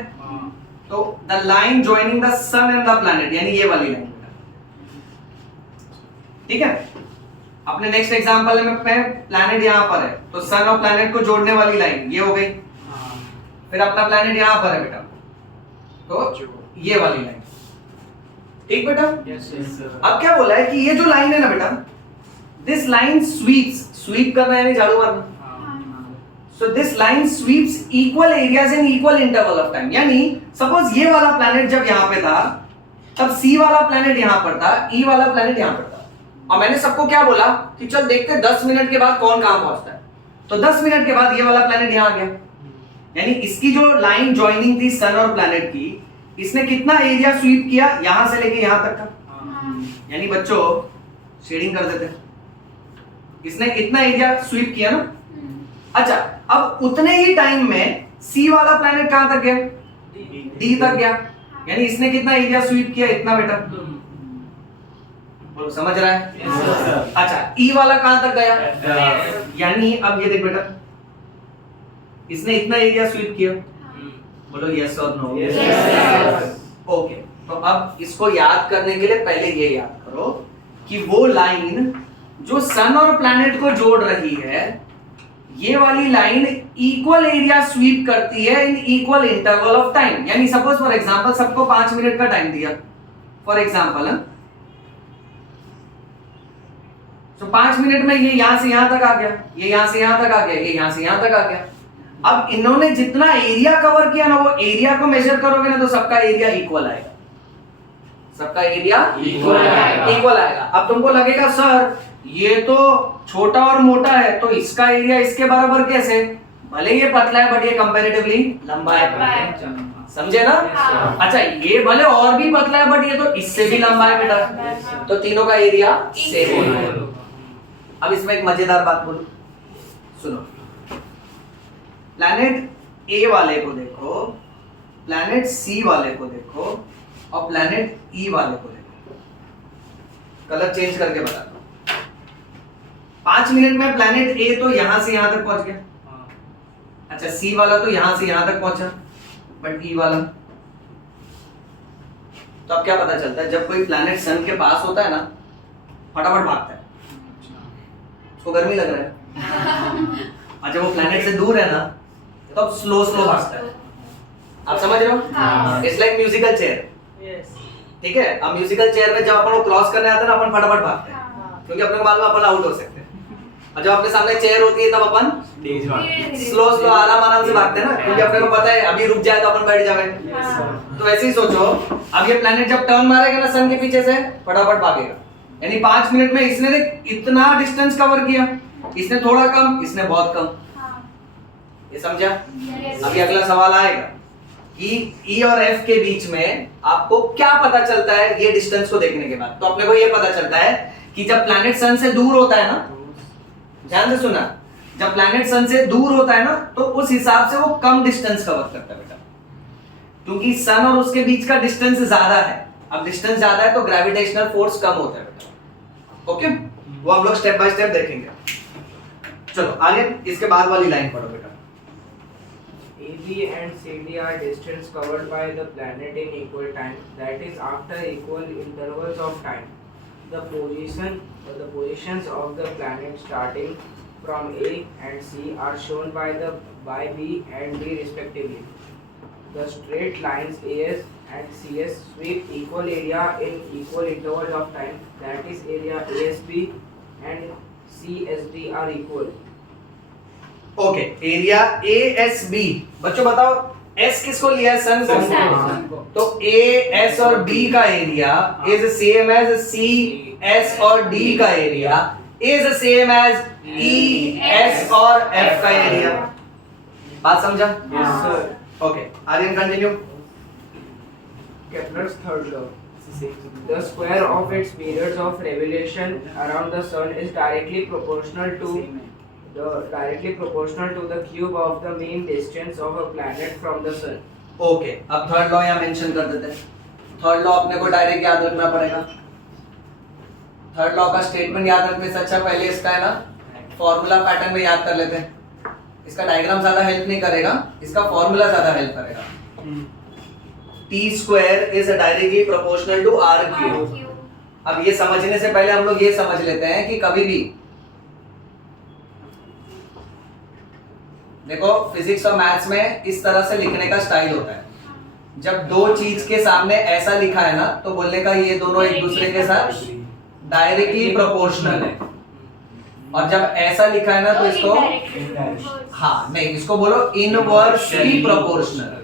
तो the line joining the sun and the planet, यानी ये वाली लाइन, ठीक है। अपने नेक्स्ट एग्जांपल में प्लैनेट यहां पर है, तो सन और प्लैनेट को जोड़ने वाली लाइन ये हो गई। फिर अपना प्लैनेट यहां पर है बेटा, तो ये वाली लाइन, ठीक बेटा। Yes, sir. अब क्या बोला है कि ये जो लाइन है ना बेटा, दिस लाइन स्वीप्स, स्वीप करना यानी झाड़ू मारना, so this line sweeps equal areas in equal interval of time. यानी सपोज ये वाला प्लैनेट जब यहां पे था, तब सी वाला प्लैनेट यहां पर था, ई वाला प्लैनेट यहां पर था, और मैंने सबको क्या बोला कि चल देखते हैं 10 मिनट के बाद कौन कहां पहुंचता है। तो 10 मिनट के बाद ये वाला प्लैनेट यहां आ गया, यानी इसकी जो लाइन जॉइनिंग थी सन और प्लैनेट की, इसने कितना एरिया स्वीप किया, यहां से लेके यहां तक का। यानी बच्चों शेडिंग कर देते हैं, इसने इतना एरिया स्वीप किया ना। अच्छा, अब उतने ही टाइम में सी वाला प्लैनेट कहां तक गया, डी तक गया, यानी इसने कितना एरिया स्वीप किया, इतना बेटा। बोलो समझ रहा है? अच्छा, ई वाला कहां तक गया, यानी अब ये देख बेटा, इसने इतना एरिया स्वीप किया। बोलो यस और नो। ओके, तो अब इसको याद करने के लिए पहले ये याद करो कि वो लाइन जो सन और प्लैनेट को जोड़ रही है, ये वाली लाइन इक्वल एरिया स्वीप करती है in equal interval of time. यानी सपोज फॉर एग्जांपल सबको 5 मिनट का टाइम दिया फॉर एग्जांपल, तो 5 मिनट में ये यहां से यहां तक आ गया, ये यहां से यहां तक आ गया, ये यहां से यहां तक आ गया। अब इन्होंने जितना एरिया कवर किया ना, वो एरिया को मेजर करोगे ना तो सबका एरिया इक्वल आएगा। सबका एरिया Equal आएगा। इक्वल आएगा। अब तुमको लगेगा सर ये तो छोटा और मोटा है तो इसका एरिया इसके बराबर कैसे? भले ये पतला है बट ये कंपैरेटिवली लंबा है, समझे ना? हाँ। अच्छा ये भले और भी पतला है बट ये तो इससे भी लंबा है बेटा, तो तीनों का एरिया सेम होना है। अब इसमें एक मजेदार बात बोलूं, सुनो। प्लैनेट ए वाले को देखो, प्लैनेट सी वाले को देखो और प्लैनेट ई वाले को देखो। कलर चेंज करके बता दो। 5 मिनट में प्लैनेट ए तो यहां से यहां तक पहुंच गया, अच्छा सी वाला तो यहां से यहां तक पहुंचा, बट ई वाला। तो अब क्या पता चलता है, जब कोई प्लैनेट सन के पास होता है ना फटाफट भागता है, उसको गर्मी लग रहा है। और जब वो प्लैनेट से दूर है ना तो अब स्लो स्लो भागता है। आप समझ रहे हो? हाँ। इट्स लाइक म्यूजिकल चेयर, ठीक है? अब म्यूजिकल चेयर में जब अपन को क्रॉस करने आता है ना अपन फटाफट भागते हैं, क्योंकि अपने को मालूम है अपन आउट हो सकते हैं। और जब अपने सामने चेयर होती है तब अपन स्लो स्लो आराम से भागते हैं ना, क्योंकि अपने को पता है अभी रुक जाए तो अपन बैठ जाए। तो ऐसे ही सोचो, अब ये प्लैनेट जब टर्न मारेगा ना सन के पीछे से फटाफट भागेगा। यानी 5 मिनट में इसने इतना डिस्टेंस कवर किया, इसने थोड़ा कम, इसने बहुत कम। ये समझा? अभी अगला सवाल आएगा कि ई और एफ के बीच में आपको क्या पता चलता है ये डिस्टेंस को देखने के बाद? तो अपने को ये पता चलता है कि जब प्लैनेट सन से दूर होता है ना, ध्यान से सुना, जब प्लैनेट सन से दूर होता है ना तो उस हिसाब से वो कम डिस्टेंस कवर करता है बेटा, क्योंकि सन और उसके बीच का डिस्टेंस ज्यादा है। अब डिस्टेंस ज्यादा है तो ग्रेविटेशनल फोर्स कम होता है बेटा। ओके, वो हम लोग स्टेप बाय स्टेप देखेंगे। चलो आगे इसके बाद वाली लाइन पढ़ो बेटा। AB and CD are distance covered by the planet in equal time, that is after equal intervals of time. The positions of the planet starting from A and C are shown by B and D respectively. The straight lines AS and CS sweep equal area in equal intervals of time, that is area ASB and CSD are equal. Okay, area A S B. बच्चों बताओ S किसको लिया है? Sun को। तो A S और B का area is same as C S और डी का area is same as E S और एफ का एरिया। बात समझा? Yes, sir. ओके, Aryan continue. Kepler's third law. The square of its periods of revolution around the sun is directly proportional to the cube of the mean distance of a planet from the sun. Okay, अब third law यहाँ mention कर देते हैं। Third law अपने को direct याद रखना पड़ेगा। थर्ड लॉ का स्टेटमेंट याद रखने से अच्छा पहले इसका है ना फॉर्मूला पैटर्न में याद कर लेते हैं। इसका डायग्राम ज्यादा हेल्प नहीं करेगा, इसका फॉर्मूला ज्यादा हेल्प करेगा। T square is directly proportional to R cube. अब ये समझने से पहले हम लोग ये समझ लेते हैं कि कभी भी देखो फिजिक्स और मैथ्स में इस तरह से लिखने का स्टाइल होता है। जब दो चीज के सामने ऐसा लिखा है ना तो बोलने का ये दोनों एक दूसरे के साथ डायरेक्टली प्रोपोर्शनल है, और जब ऐसा लिखा है ना तो इसको हाँ नहीं, इसको बोलो इनवर्सली प्रोपोर्शनल।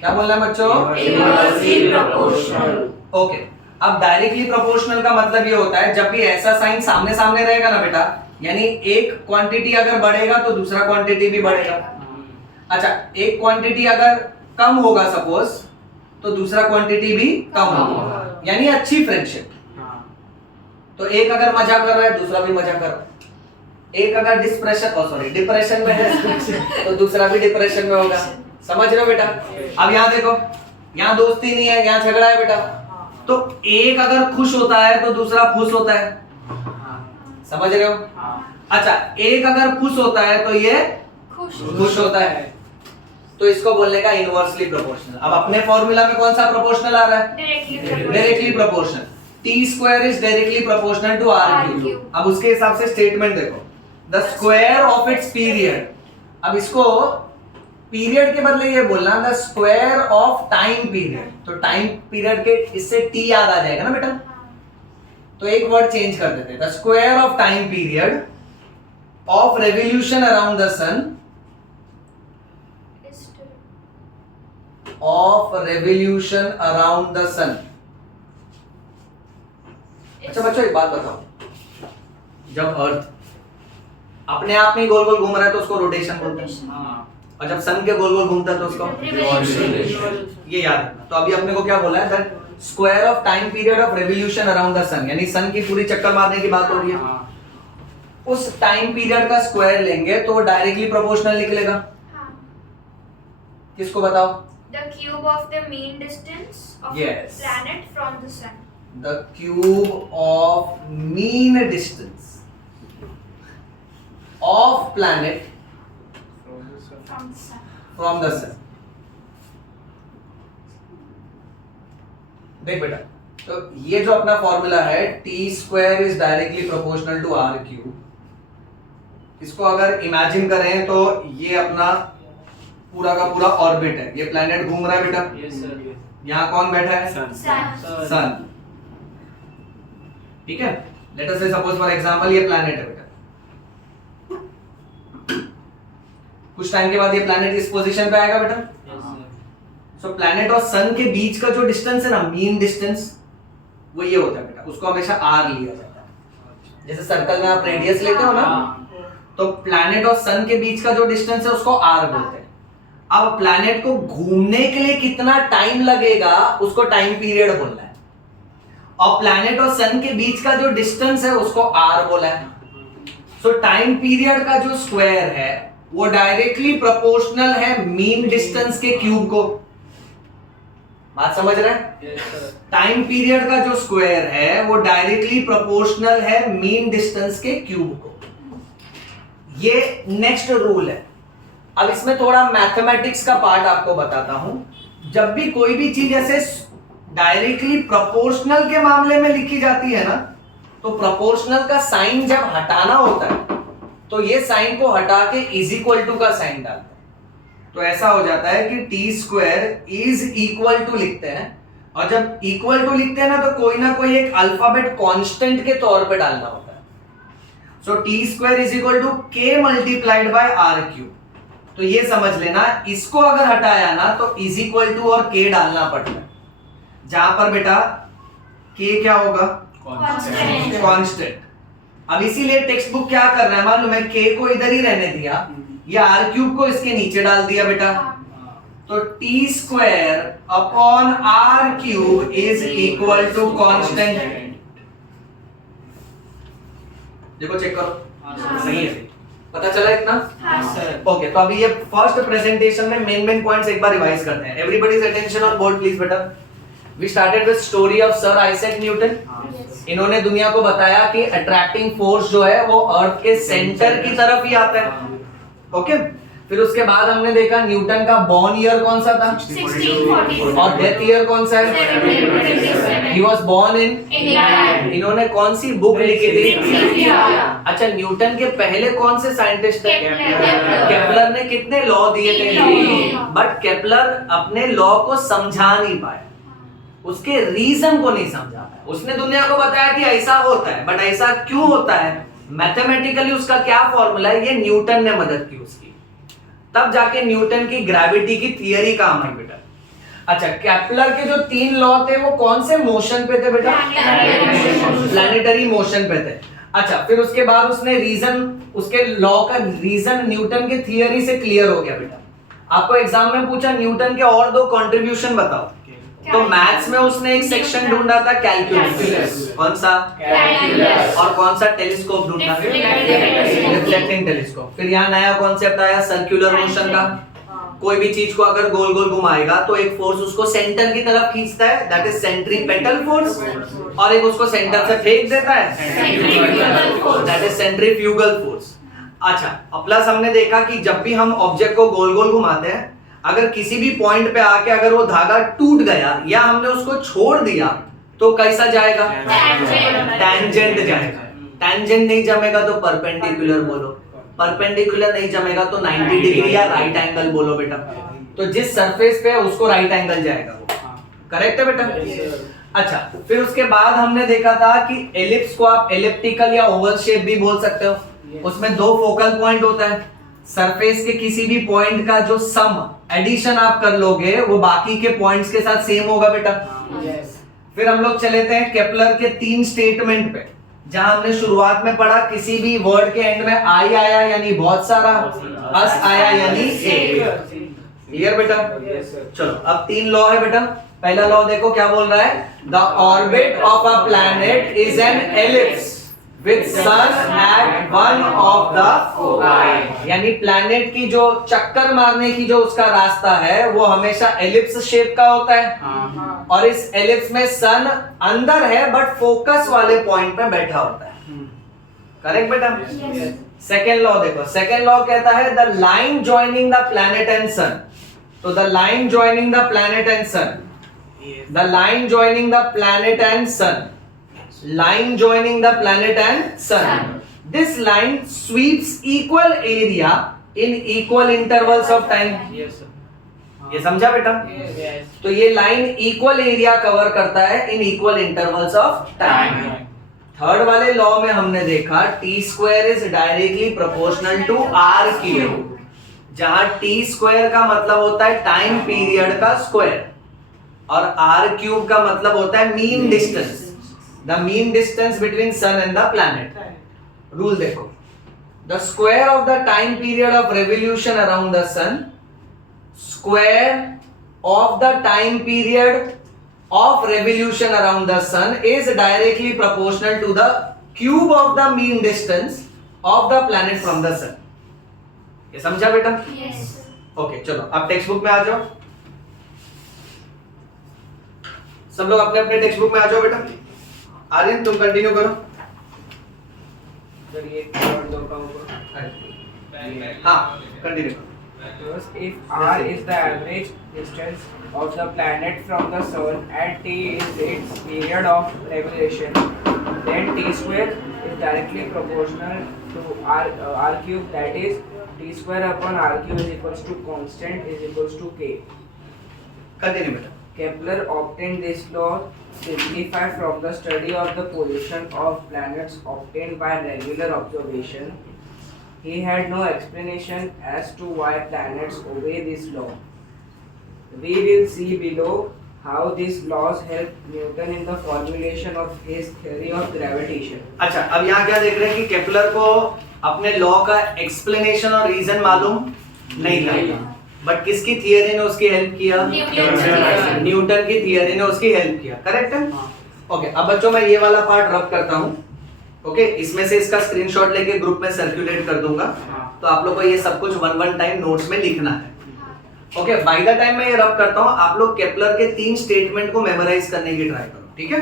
क्या बोलना है बच्चों? Inversely proportional. ओके, अब डायरेक्टली प्रोपोर्शनल का मतलब ये होता है जब भी ऐसा साइन सामने सामने रहेगा ना बेटा, यानी एक क्वांटिटी अगर बढ़ेगा तो दूसरा क्वांटिटी भी बढ़ेगा। अच्छा, एक क्वांटिटी अगर कम होगा सपोज तो दूसरा क्वांटिटी भी कम होगा, यानी अच्छी फ्रेंडशिप। तो एक अगर मजा कर रहा है दूसरा भी मजा कर रहा है। एक अगर डिप्रेशन में है तो दूसरा भी डिप्रेशन में होगा। समझ रहे हो बेटा? अब यहाँ देखो, यहाँ दोस्ती नहीं है, यहाँ झगड़ा है बेटा। तो एक अगर खुश होता है तो दूसरा खुश होता है। समझ रहे हो? अच्छा, एक अगर खुश होता है तो ये खुश होता है, तो इसको बोलने का इनवर्सली प्रोपोर्शनल। अब अपने फॉर्मूला में कौन सा प्रोपोर्शनल आ रहा है? Directly proportional. T square is directly proportional to R cube. अब उसके हिसाब से स्टेटमेंट देखो, the square of its period. अब इसको पीरियड के बदले ये बोलना the square of time period. तो टाइम पीरियड के इससे टी याद आ जाएगा ना बेटा, तो एक वर्ड चेंज कर देते हैं। The square of time period of revolution around the sun of revolution around the sun अच्छा बच्चों एक बात बताओ, जब अर्थ अपने आप में ही गोल गोल घूम रहा है तो उसको रोटेशन बोलते हैं, और जब सन के गोल गोल घूमता है तो उसको ये याद रखना। तो अभी अपने को क्या बोला है, that square of time period of revolution around the sun, यानी सन की पूरी चक्कर मारने की बात हो रही है, उस टाइम पीरियड का स्क्वायर लेंगे तो वो डायरेक्टली प्रोपोर्शनल निकलेगा। किसको बताओ? The cube of the mean distance of Yes. the planet from the sun. The cube of mean distance of planet From the sun. from the sun. देख बेटा, तो ये जो अपना फॉर्मूला है T square is directly proportional to R cube, इसको अगर imagine करें तो ये अपना पूरा का पूरा ऑर्बिट है, ये प्लैनेट घूम रहा है बेटा, यहाँ कौन बैठा है? Sun. सन। ठीक है, लेट अस से सपोज फॉर एग्जांपल ये प्लैनेट है बेटा, कुछ टाइम के बाद ये प्लैनेट इस पोजीशन पे आएगा बेटा। सो प्लैनेट और सन के बीच का जो डिस्टेंस है ना, मीन डिस्टेंस, वो ये होता है बेटा, उसको हमेशा आर लिया जाता है। जैसे सर्कल में आप रेडियस लेते हो ना, तो प्लैनेट और सन के बीच का जो डिस्टेंस है उसको आर बोलते हैं। अब प्लैनेट को घूमने के लिए कितना टाइम लगेगा उसको टाइम पीरियड बोलना है, और प्लैनेट और सन के बीच का जो डिस्टेंस है उसको आर बोला है। सो टाइम पीरियड का जो स्क्वायर है वो डायरेक्टली प्रोपोर्शनल है मीन डिस्टेंस के क्यूब को। बात समझ रहे हैं? टाइम पीरियड का जो स्क्वायर है वो डायरेक्टली प्रोपोर्शनल है मीन डिस्टेंस के क्यूब को। ये नेक्स्ट रूल है। अब इसमें थोड़ा मैथमेटिक्स का पार्ट आपको बताता हूं। जब भी कोई भी चीज ऐसे डायरेक्टली प्रोपोर्शनल के मामले में लिखी जाती है ना, तो प्रोपोर्शनल का साइन जब हटाना होता है तो ये साइन को हटा के इज इक्वल टू का साइन डालते हैं, तो ऐसा हो जाता है कि T square is equal to लिखते हैं, और जब इक्वल टू लिखते हैं ना तो कोई ना कोई एक अल्फाबेट कांस्टेंट के तौर पे डालना होता है। So T square is equal to K multiplied by R cube. तो ये समझ लेना, इसको अगर हटाया ना तो इज इक्वल टू और के डालना पड़ता है, जहां पर बेटा के क्या होगा? कांस्टेंट। अब इसीलिए टेक्स्ट बुक क्या कर रहा है मालूम है, के को इधर ही रहने दिया, ये आर क्यूब को इसके नीचे डाल दिया बेटा। तो T square upon R cube is equal to constant. देखो चेक करो, सही है, पता चला इतना? ओके, तो अभी ये फर्स्ट प्रेजेंटेशन में मेन पॉइंट्स एक बार रिवाइज करते हैं। Everybody's attention on board please बेटा। We started with story of sir Isaac Newton. इन्होंने दुनिया को बताया कि अट्रैक्टिंग फोर्स जो है वो अर्थ के सेंटर की तरफ ही आता है। ओके, फिर उसके बाद हमने देखा न्यूटन का बॉर्न ईयर कौन सा था 1647 और डेथ ईयर कौन सा है? 1727। He was born in England. इन्होंने कौन सी बुक लिखी थी? Principia। अच्छा, न्यूटन के पहले कौन से साइंटिस्ट थे? केपलर। केपलर ने कितने लॉ दिए थे? 3 बट केपलर अपने लॉ को समझा नहीं पाया, उसके रीजन को नहीं समझा पाया। उसने दुनिया को बताया कि ऐसा होता है, बट ऐसा क्यों होता है, मैथमेटिकली उसका क्या फॉर्मूला है, ये न्यूटन ने मदद की उसकी। तब जाके न्यूटन की ग्रेविटी की थियरी काम आई बेटा। अच्छा, केपलर के जो 3 लॉ थे वो कौन से मोशन पे थे बेटा? प्लैनेटरी मोशन पे थे। अच्छा, फिर उसके बाद उसने रीजन, उसके लॉ का रीजन न्यूटन के थियरी से क्लियर हो गया बेटा। आपको एग्जाम में पूछा न्यूटन के और 2 कंट्रीब्यूशन बताओ, तो मैथ्स में उसने एक सेक्शन ढूंढा था कैलकुलस। कौन सा? कैलकुलस। और कौन सा टेलीस्कोप ढूंढा? Reflecting reflecting telescope. फिर यहाँ नया कॉन्सेप्ट आया सर्कुलर मोशन का। कोई भी चीज को अगर गोल गोल घुमाएगा तो एक फोर्स उसको सेंटर की तरफ खींचता है, दैट इज सेंट्रीपेटल फोर्स, और एक उसको सेंटर से फेंक देता है, Centrifugal force। That is centrifugal force. अच्छा, प्लस हमने देखा कि जब भी हम ऑब्जेक्ट को गोल गोल घुमाते हैं, अगर किसी भी पॉइंट पे आके अगर वो धागा टूट गया या हमने उसको छोड़ दिया तो कैसा जाएगा? टैंजेंट जाएगा। टैंजेंट नहीं जमेगा तो परपेंडिकुलर बोलो, परपेंडिकुलर नहीं जमेगा तो 90 डिग्री या राइट एंगल बोलो बेटा। तो जिस सरफेस पे है उसको राइट एंगल जाएगा वो। करेक्ट है बेटा? अच्छा, फिर उसके बाद हमने देखा था कि एलिप्स को आप एलिप्टिकल या ओवल शेप भी बोल सकते हो। उसमें 2 फोकल पॉइंट होता है, सरफेस के किसी भी पॉइंट का जो सम एडिशन आप कर लोगे वो बाकी के पॉइंट्स के साथ सेम होगा बेटा। फिर हम लोग चले थे केपलर के 3 स्टेटमेंट पे, जहां हमने शुरुआत में पढ़ा किसी भी वर्ड के एंड में आई आया यानी बहुत सारा, अस आया यानी एक। क्लियर बेटा? चलो अब 3 लॉ है बेटा। पहला लॉ देखो क्या बोल रहा है, the orbit of a planet is an ellipse with sun at one of the foci. यानी प्लैनेट की जो चक्कर मारने की जो उसका रास्ता है वो हमेशा एलिप्स शेप का होता है, और इस एलिप्स में सन अंदर है बट फोकस वाले पॉइंट पे बैठा होता है। करेक्ट बेटा? सेकेंड लॉ देखो, सेकेंड लॉ कहता है the line joining the planet and sun. तो the line joining the planet and sun, the line joining the planet and sun, line joining the planet and sun. This line sweeps equal area in equal intervals of time. Yes sir. ये समझा बेटा? Yes. तो ये line equal area cover करता है in equal intervals of time. Third वाले law में हमने देखा T square is directly proportional to R cube, जहां टी स्क्वायर का मतलब होता है टाइम पीरियड का स्क्वायर और आर क्यूब का मतलब होता है mean distance, the mean distance between sun and the planet. Rule देखो, the square of the time period of revolution around the sun, square of the time period of revolution around the sun is directly proportional to the cube of the mean distance of the planet from the sun. ये समझा बेटा? Yes. Okay चलो अब text book में आ जाओ, सब लोग अपने अपने टेक्स्ट बुक में आ जाओ बेटा। आर्यन तुम कंटिन्यू करो। सर ये थर्ड लॉ का होगा। हाँ कंटिन्यू करो। If r is the average distance of the planet from the sun and t is its period of revolution, then t square is directly proportional to r cube, that is t square upon r cube is equals to constant is equals to k. Continue बेटा। Kepler obtained this law simplified from the study of the position of planets obtained by regular observation. He had no explanation as to why planets obey this law. We will see below how these laws helped Newton in the formulation of his theory of gravitation. अच्छा अब यहाँ क्या देख रहे हैं कि Kepler को अपने लॉ का एक्सप्लेनेशन और रीजन मालूम नहीं था, बट किसकी थियरी ने उसकी हेल्प किया? न्यूटन की थियरी ने उसकी हेल्प किया। करेक्ट है? ओके अब बच्चों मैं ये वाला पार्ट रब करता हूँ। ओके इसमें से इसका स्क्रीनशॉट लेके ग्रुप में सर्कुलेट कर दूंगा, तो आप लोग को ये सब कुछ वन टाइम नोट्स में लिखना है। ओके बाय द टाइम मैं ये रब करता हूँ, आप लोग केपलर के 3 स्टेटमेंट को मेमोराइज करने की ट्राई करो। ठीक है?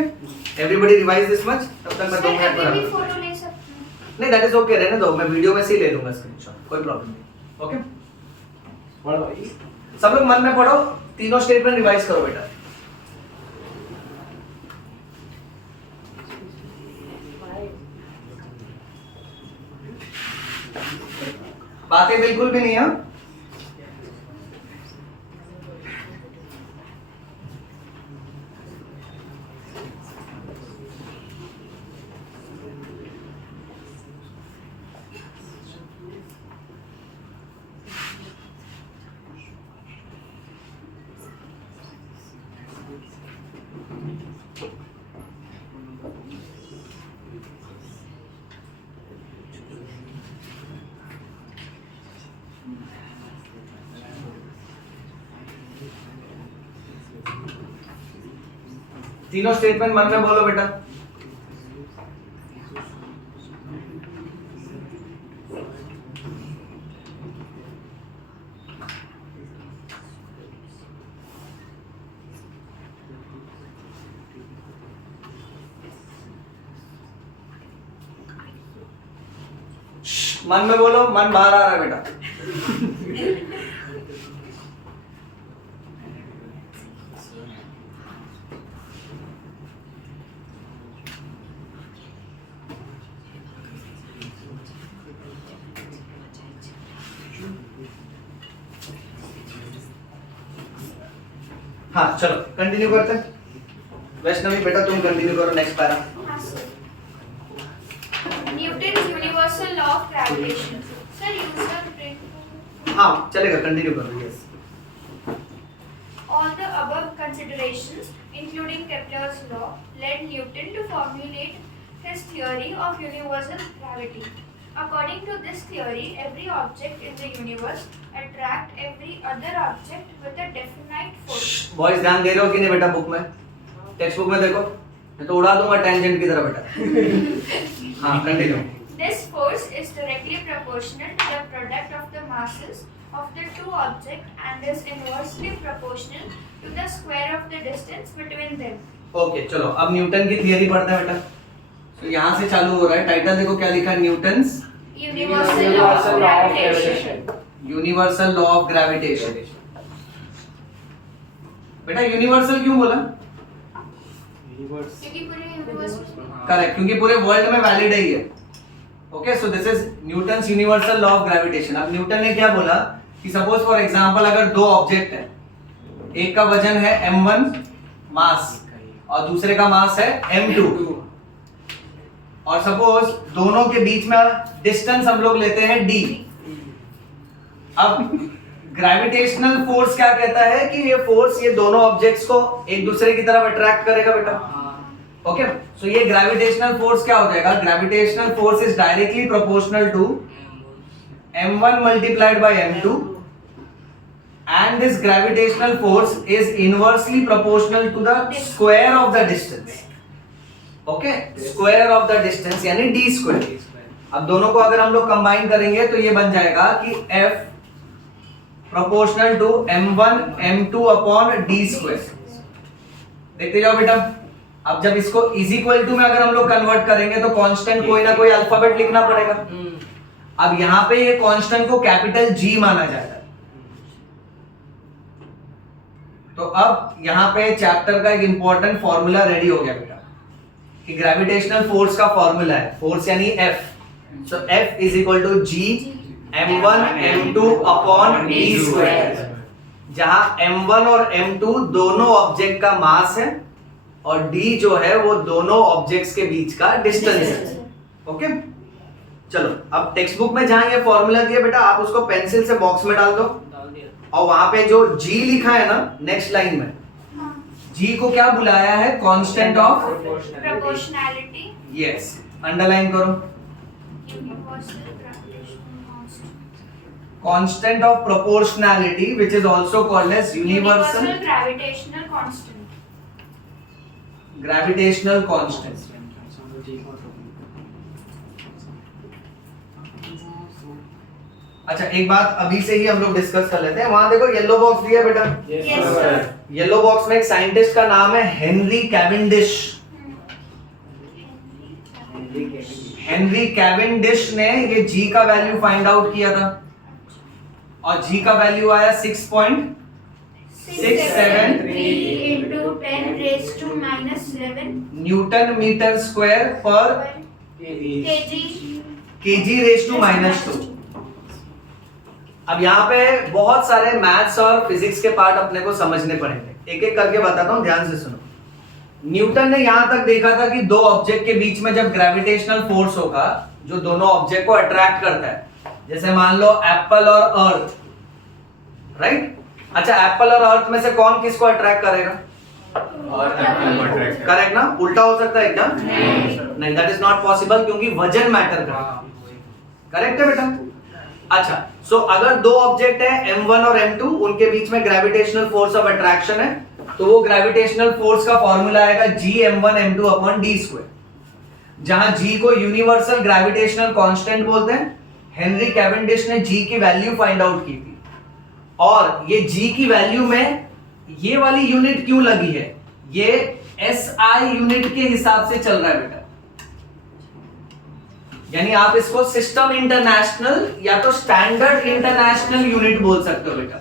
Everybody revise this much. तब तक मैं 2 मिनट अभी भी पर फोटो ले सकते हैं। नहीं दैट इज ओके, रहने दो, मैं वीडियो में से ही ले लूंगा स्क्रीनशॉट, कोई प्रॉब्लम नहीं। ओके सब लोग मन में पढ़ो, तीनों स्टेटमेंट रिवाइज करो बेटा। बातें बिल्कुल भी नहीं है। तीनों स्टेटमेंट मन में बोलो बेटा। मन में बोलो, मन बाहर आ रहा है बेटा। हाँ चलो कंटिन्यू करते हैं। वैष्णवी बेटा तुम कंटिन्यू करो next para. Newton's universal law of gravitation. Sir, use the print. हाँ चलेगा, कंटिन्यू करो। Yes All the above considerations including Kepler's law, led Newton to formulate his theory of universal gravity. According to this theory, every object in the universe attracts every other object with a definite force. Boys ध्यान दे रहे हो कि नहीं बेटा? Book में, text book में देखो, मैं तो उड़ा दूंगा टेंजेंट की तरह बेटा। हाँ continue. This force is directly proportional to the product of the masses of the two objects and is inversely proportional to the square of the distance between them. Okay चलो अब न्यूटन की theory पढ़ते हैं बेटा। तो यहाँ से चालू हो रहा है, टाइटल देखो क्या लिखा है, Newton's Universal law of gravitation. Universal law of gravitation. बेटा यूनिवर्सल क्यों बोला? क्योंकि पूरे यूनिवर्स में करेक्ट, क्योंकि पूरे वर्ल्ड में वैलिड है ये। Okay so this is Newton's universal law of gravitation. अब न्यूटन ने क्या बोला कि सपोज फॉर एग्जांपल अगर दो ऑब्जेक्ट है, एक का वजन है m1 मास और दूसरे का मास है m2, और सपोज दोनों के बीच में डिस्टेंस हम लोग लेते हैं d। अब ग्रेविटेशनल फोर्स क्या कहता है कि ये फोर्स ये दोनों ऑब्जेक्ट्स को एक दूसरे की तरफ अट्रैक्ट करेगा बेटा। ओके सो ये ग्रेविटेशनल फोर्स क्या हो जाएगा? Gravitational force is directly proportional to m1 multiplied by m2 and this gravitational force is inversely proportional to the square of the distance. Okay, square of the distance यानी d square। अब दोनों को अगर हम लोग कंबाइन करेंगे तो ये बन जाएगा कि f proportional to m1 m2 upon d square। देखते जाओ बेटा। अब जब इसको इज इक्वल टू में अगर हम लोग कन्वर्ट करेंगे तो कांस्टेंट कोई ना कोई अल्फाबेट लिखना पड़ेगा। अब यहाँ पे ये कांस्टेंट को कैपिटल G माना जाता है। तो अब यहाँ पे चैप्टर का एक इंपॉर्टेंट फॉर्मूला रेडी हो गया बेटा कि ग्रेविटेशनल फोर्स का फॉर्मूला है, फोर्स यानी F। So F is equal to G m1 m2 upon d square, जहां m1 और m2 दोनों ऑब्जेक्ट का मास है और d जो है वो दोनों ऑब्जेक्ट्स के बीच का डिस्टेंस है। ओके चलो अब टेक्स्ट बुक में जहां ये फॉर्मूला दिया बेटा, आप उसको पेंसिल से बॉक्स में डाल दो और वहां पे जो G लिखा है ना नेक्स्ट लाइन में, G को क्या बुलाया है? Constant of proportionality. Yes, underline करो, Universal gravitational constant. Constant of proportionality which is also called as universal Universal gravitational constant. Gravitational constant. अच्छा एक बात अभी से ही हम लोग डिस्कस कर लेते हैं। वहां देखो येलो बॉक्स दिया बेटा, Yes, sir. येलो बॉक्स में एक साइंटिस्ट का नाम है हेनरी कैवेंडिश। हेनरी कैवेंडिश ने ये G का वैल्यू फाइंड आउट किया था और G का वैल्यू आया 6.673 into 10 raised to minus 11 newton metre square पर kg रेज़ टू -2। अब यहाँ पे बहुत सारे मैथ्स और फिजिक्स के पार्ट अपने को समझने पड़ेंगे, एक एक करके बताता हूँ, ध्यान से सुनो। न्यूटन ने यहां तक देखा था कि दो ऑब्जेक्ट के बीच में जब ग्रेविटेशनल फोर्स होगा जो दोनों ऑब्जेक्ट को अट्रैक्ट करता है, जैसे मान लो एप्पल और अर्थ, राइट? अच्छा एप्पल और अर्थ में से कौन किसको अट्रैक्ट करेगा? करेक्ट ना? उल्टा हो सकता है क्या? नहीं, दैट इज नॉट पॉसिबल क्योंकि वजन मैटर करता है। करेक्ट है बेटा? अच्छा सो अगर दो ऑब्जेक्ट है m1 और m2, उनके बीच में ग्रेविटेशनल फोर्स ऑफ अट्रैक्शन है, तो वो ग्रेविटेशनल फोर्स का फॉर्मूला आएगा G m1 m2 upon d square, जहां G को यूनिवर्सल ग्रेविटेशनल कांस्टेंट बोलते हैं। हेनरी कैवेंडिश ने G की वैल्यू फाइंड आउट की थी और ये G की वैल्यू में ये वाली यूनिट क्यों लगी है? ये SI यूनिट के हिसाब से चल रहा है बेटा, यानी आप इसको सिस्टम इंटरनेशनल या तो स्टैंडर्ड इंटरनेशनल यूनिट बोल सकते हो बेटा।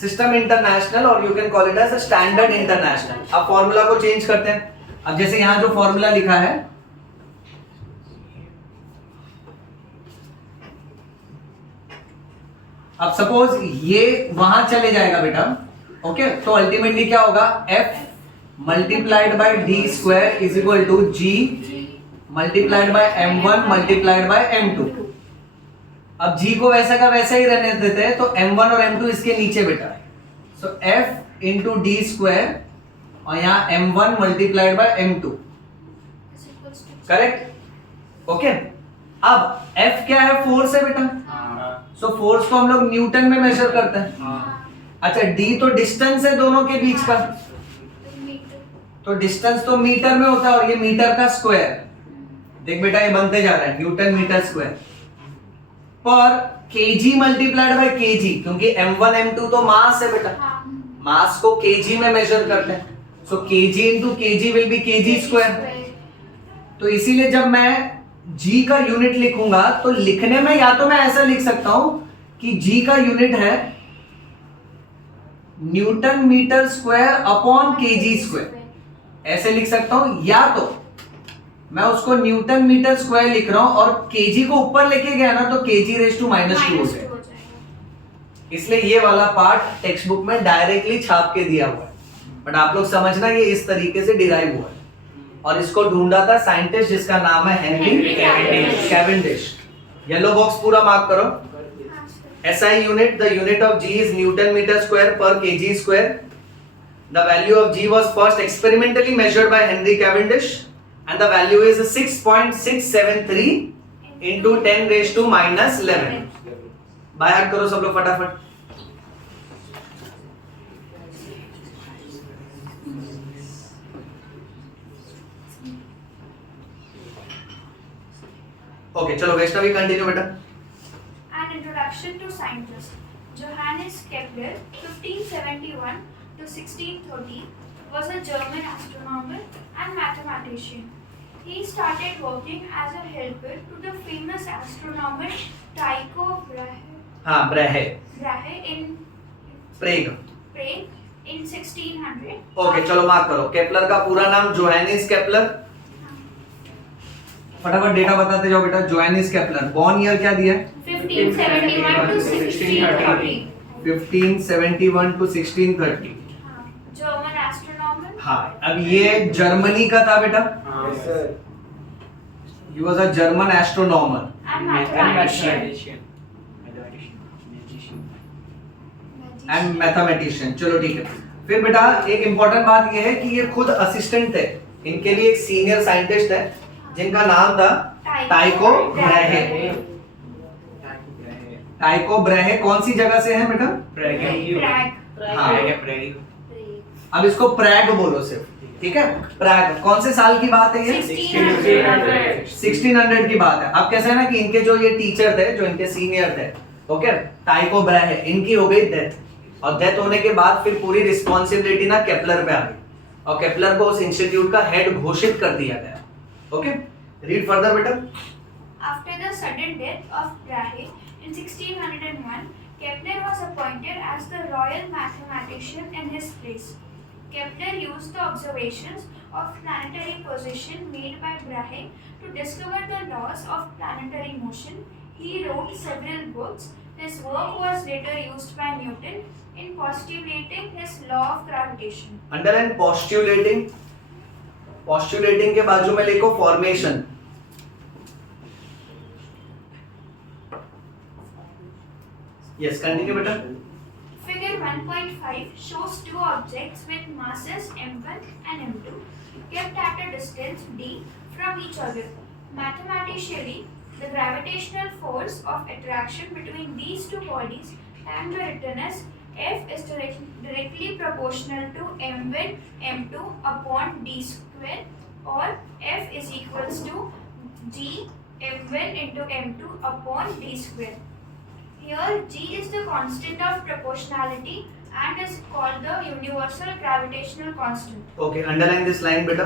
सिस्टम इंटरनेशनल और you can call it as standard international. अब फॉर्मूला को चेंज करते हैं। अब जैसे यहां जो फॉर्मूला लिखा है, अब सपोज ये वहां चले जाएगा बेटा, ओके तो अल्टीमेटली क्या होगा? F multiplied by d square is equal to G multiplied by m1 multiplied by m2। अब g को वैसा का वैसा ही रहने देते हैं, तो m1 और m2 इसके नीचे बेटा है, सो f इंटू डी स्क्वायर और यहाँ m1 multiplied by m2, is equals to correct, okay. अब f क्या है, फोर्स है बेटा, सो फोर्स को हम लोग न्यूटन में मेजर करते हैं। अच्छा, d तो डिस्टेंस है दोनों के बीच का, meter. तो डिस्टेंस तो मीटर में होता है और ये मीटर का स्क्वायर, देख बेटा ये बनते जा रहा है न्यूटन मीटर स्क्वायर पर kg मल्टीप्लाइड बाय kg, क्योंकि m1 m2 तो मास है बेटा, हाँ. मास को kg में मेजर करते हैं, सो kg into kg will be kg square. तो इसीलिए जब मैं g का यूनिट लिखूंगा तो लिखने में या तो मैं ऐसा लिख सकता हूं कि g का यूनिट है newton metre square upon kg square, ऐसे लिख सकता हूं, या तो मैं उसको न्यूटन मीटर स्क्वायर लिख रहा हूं और kg को ऊपर लेके गया ना तो kg रेज टू -2 हो जाएगा। हो जाएगा. इसलिए ये वाला पार्ट टेक्स्ट बुक में डायरेक्टली छाप के दिया हुआ है, बट आप लोग समझना ये इस तरीके से डिराइव हुआ है, और इसको ढूंढा था साइंटिस्ट जिसका नाम है हेनरी कैवेंडिश। येलो बॉक्स पूरा मार्क करो। हाँ, sir. SI unit, the unit of G is Newton meter square per kg square. The value of G was first experimentally measured by Henry Cavendish and the value is 6.673 into 10 raised to -11. By heart करो सब लोग फटाफट। Okay चलो Vaishnavi continue बेटा। An introduction to scientists. Johannes Kepler, 1571 to 1630, was a German astronomer and mathematician. He started working as a helper to the famous astronomer Tycho Brahe हाँ ब्रहे in प्रेग। Prague in 1600. Okay चलो mark करो। Kepler का पूरा नाम Johannes Kepler. फटाफट data बताते जाओ बेटा। जोहानिस केपलर बॉर्न ईयर क्या दिया है? 1571 to 1630. 1571 to 1630। German astronomer. हाँ अब ये जर्मनी का था बेटा। Yes, sir. He was a German astronomer And mathematician. and mathematician। चलो ठीक है। फिर बेटा एक इम्पोर्टेंट बात ये है कि ये खुद असिस्टेंट थे, इनके लिए एक सीनियर साइंटिस्ट है जिनका नाम था टाइको ब्रहे। टाइको ब्रहे कौन सी जगह से है बेटा? Prague. हाँ अब इसको प्रैग बोलो सिर्फ, ठीक है। प्रैग कौन से साल की बात है ये? 1600 की बात है। अब कैसे है ना कि इनके जो ये टीचर थे, जो इनके सीनियर थे, ओके, टाइको ब्रहे, इनकी हो गई डेथ, और डेथ होने के बाद फिर पूरी रिस्पॉन्सिबिलिटी ना केपलर पे आ गई, और केपलर को उस इंस्टीट्यूट का हेड घोषित कर दिया गया। ओके रीड फर्दर बेटा। After the sudden death of Brahe in 1601, Kepler was appointed as the royal mathematician in his place. Kepler used the observations of planetary position made by Brahe to discover the laws of planetary motion. He wrote several books. His work was later used by Newton in postulating his law of gravitation. Underline postulating, postulating के बाजू में लिखो formation। Yes, continue बेटा। Figure 1.5 shows two objects with masses m1 and m2 kept at a distance d from each other. Mathematically, the gravitational force of attraction between these two bodies can be written as F is directly proportional to m1 m2 upon d square, or F is equals to g m1 into m2 upon d square. Here, g is the constant of proportionality and is called the universal gravitational constant. Okay underline this line बेटा।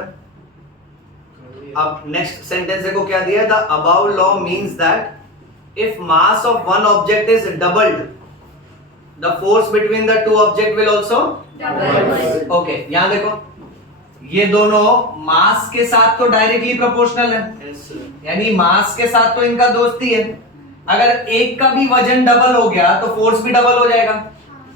अब next sentence देखो क्या दिया है। The above law means that if mass of one object is doubled, the force between the two object will also Double. Okay यहां देखो, ये दोनों मास के साथ तो डायरेक्टली प्रोपोर्शनल है, यानी मास के साथ तो इनका दोस्ती है। अगर एक का भी वजन डबल हो गया तो फोर्स भी डबल हो जाएगा,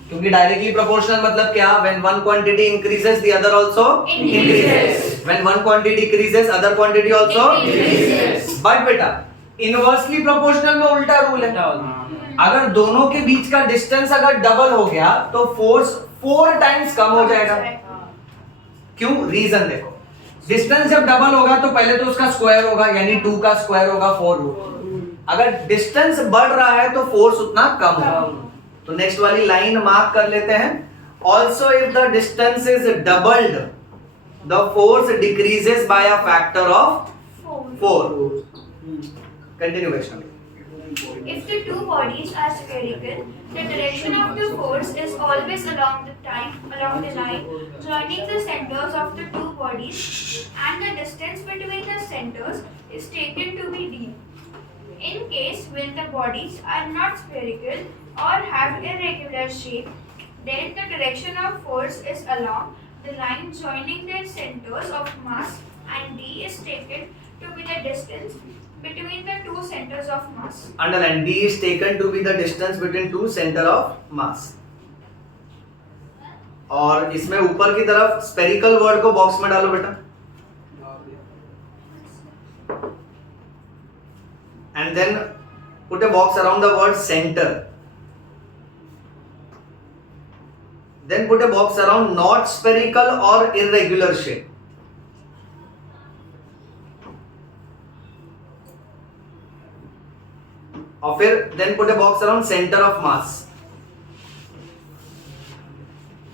क्योंकि डायरेक्टली प्रोपोर्शनल मतलब क्या? When one quantity increases the other also increases, when one quantity decreases other quantity also Decreases. But बेटा इनवर्सली प्रोपोर्शनल में उल्टा रूल है। अगर दोनों के बीच का डिस्टेंस अगर डबल हो गया तो फोर्स 4 टाइम्स कम हो जाएगा। क्यों? रीजन देखो, डिस्टेंस जब डबल होगा तो पहले तो उसका स्क्वायर होगा, यानी 2 का स्क्वायर होगा 4। अगर डिस्टेंस बढ़ रहा है तो फोर्स उतना कम होगा। तो नेक्स्ट वाली लाइन मार्क कर लेते हैं। Also if the distance is doubled the force decreases by a factor of 4। Continue Vaishnavi. If the two bodies are spherical, the direction of the force is always along the line joining the centers of the two bodies, and the distance between the centers is taken to be d. In case when the bodies are not spherical or have irregular shape, then the direction of force is along the line joining their centers of mass, and d is taken to be the distance between the two centers of mass. Underline, d is taken to be the distance between two center of mass. और इसमें ऊपर की तरफ spherical word को box में डालो बेटा, and then put a box around the word center. Then put a box around not spherical or irregular shape. और फिर then put a box around center of mass.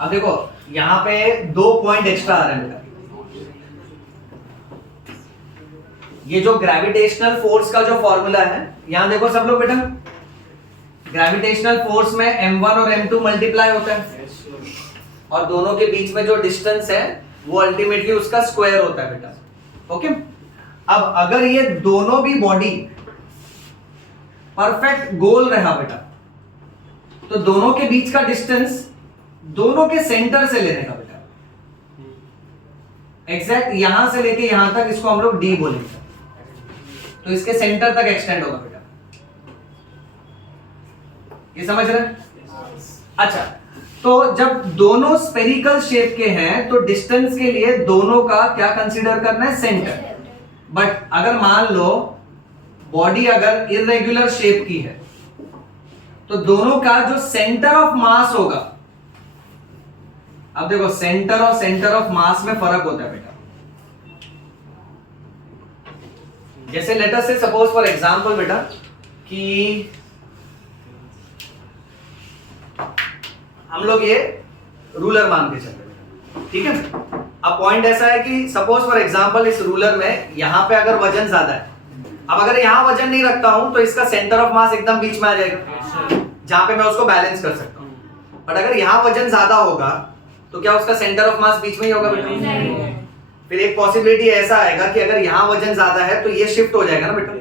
अब देखो यहां पे 2 पॉइंट एक्स्ट्रा आ रहे हैं बेटा। ये जो ग्रेविटेशनल फोर्स का जो फॉर्मूला है, यहां देखो सब लोग बेटा, ग्रेविटेशनल फोर्स में m1 और m2 मल्टीप्लाई होता है, और दोनों के बीच में जो डिस्टेंस है वो अल्टीमेटली उसका स्क्वायर होता है बेटा। ओके, अब अगर ये दोनों भी बॉडी परफेक्ट गोल रहा बेटा, तो दोनों के बीच का डिस्टेंस दोनों के सेंटर से लेने का बेटा, एग्जैक्ट यहां से लेके यहां तक, इसको हम लोग d बोलेंगे, तो इसके सेंटर तक एक्सटेंड होगा बेटा। ये समझ रहे हैं? अच्छा, तो जब दोनों स्पेरिकल शेप के हैं तो डिस्टेंस के लिए दोनों का क्या कंसीडर करना है? सेंटर। बट अगर मान लो बॉडी अगर इरेगुलर शेप की है तो दोनों का जो सेंटर ऑफ मास होगा, अब देखो सेंटर और सेंटर ऑफ मास में फर्क होता है बेटा। जैसे लेट अस से सपोज फॉर एग्जांपल बेटा कि हम लोग ये रूलर मान के चल रहे हैं, ठीक है। अब पॉइंट ऐसा है कि सपोज फॉर एग्जांपल इस रूलर में यहां पे अगर वजन ज्यादा है, अब अगर यहां वजन नहीं रखता हूं तो इसका सेंटर ऑफ मास एकदम बीच में आ जाएगा, जहां पे मैं उसको बैलेंस कर सकता हूं। बट अगर यहां वजन ज्यादा होगा तो क्या उसका सेंटर ऑफ मास बीच में ही होगा बेटा? फिर एक पॉसिबिलिटी ऐसा आएगा कि अगर यहां वजन ज्यादा है तो ये शिफ्ट हो जाएगा ना बेटा।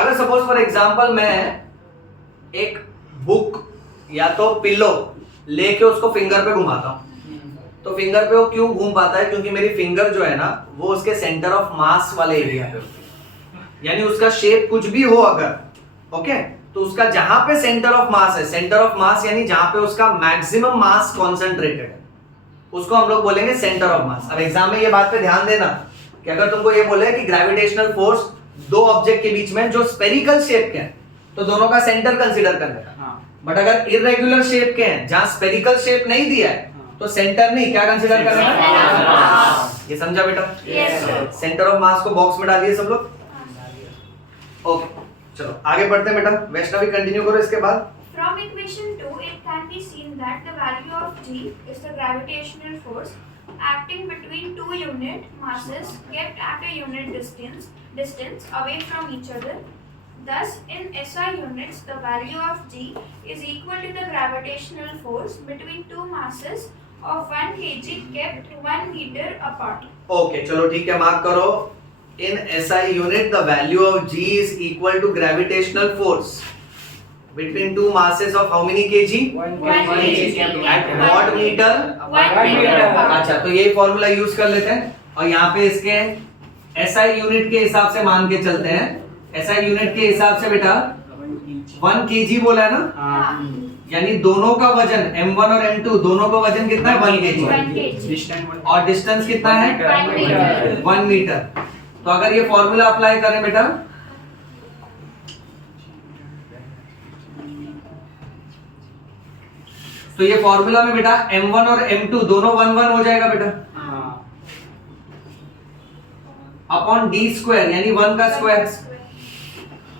अगर सपोज फॉर एग्जांपल मैं एक बुक या तो पिल्लो लेके उसको फिंगर पे घुमाता हूं, तो फिंगर पे वो क्यों घूम पाता है? क्योंकि मेरी फिंगर जो है ना वो उसके सेंटर ऑफ मास वाले एरिया पे होती है, यानी उसका शेप कुछ भी हो अगर, ओके, तो उसका जहां पे सेंटर ऑफ मास है, सेंटर ऑफ मास यानी जहां पे उसका मैक्सिमम मास कॉन्सेंट्रेटेड है, उसको हम लोग बोलेंगे सेंटर ऑफ मास। अब एग्जाम में ये बात पे ध्यान देना कि अगर तुमको ये बोले कि ग्रेविटेशनल फोर्स दो ऑब्जेक्ट के बीच में जो स्पेरिकल शेप के हैं तो दोनों का सेंटर कंसीडर करने का, बट अगर इरेगुलर शेप के हैं जहां स्पेरिकल शेप नहीं दिया है तो सेंटर नहीं, क्या कंसीडर करना है? ये समझा बेटा? सेंटर ऑफ मास को बॉक्स में डालिए सब लोग। ओके, चलो आगे बढ़ते हैं बेटा। वैष्णवी कंटिन्यू करो इसके बाद। From equation 2, it can be seen that the value of G is the gravitational force acting between two unit masses kept at a unit distance away from each other. Thus, in SI units, the value of G is equal to the gravitational force between two masses of 1 kg kept 1 meter apart. Okay, चलो ठीक है, mark करो। In SI unit, the value of G is equal to gravitational force between two masses of how many kg? 1 kg. At what meter? 1 meter apart. अच्छा, तो ये formula use कर लेते हैं और यहाँ पे इसके SI यूनिट के हिसाब से मान के चलते हैं। SI यूनिट के हिसाब से बेटा 1 kg बोला है ना, यानी दोनों का वजन m1 और m2 दोनों का वजन कितना है? 1 kg। 1 kg. और डिस्टेंस कितना है? 1 meter. 1 मीटर। तो अगर ये फॉर्मूला अप्लाई करें बेटा तो ये फॉर्मूला में बेटा m1 और m2 दोनों 1 1 हो जाएगा बेटा, अपॉन d स्क्वायर यानी 1 का स्क्वायर।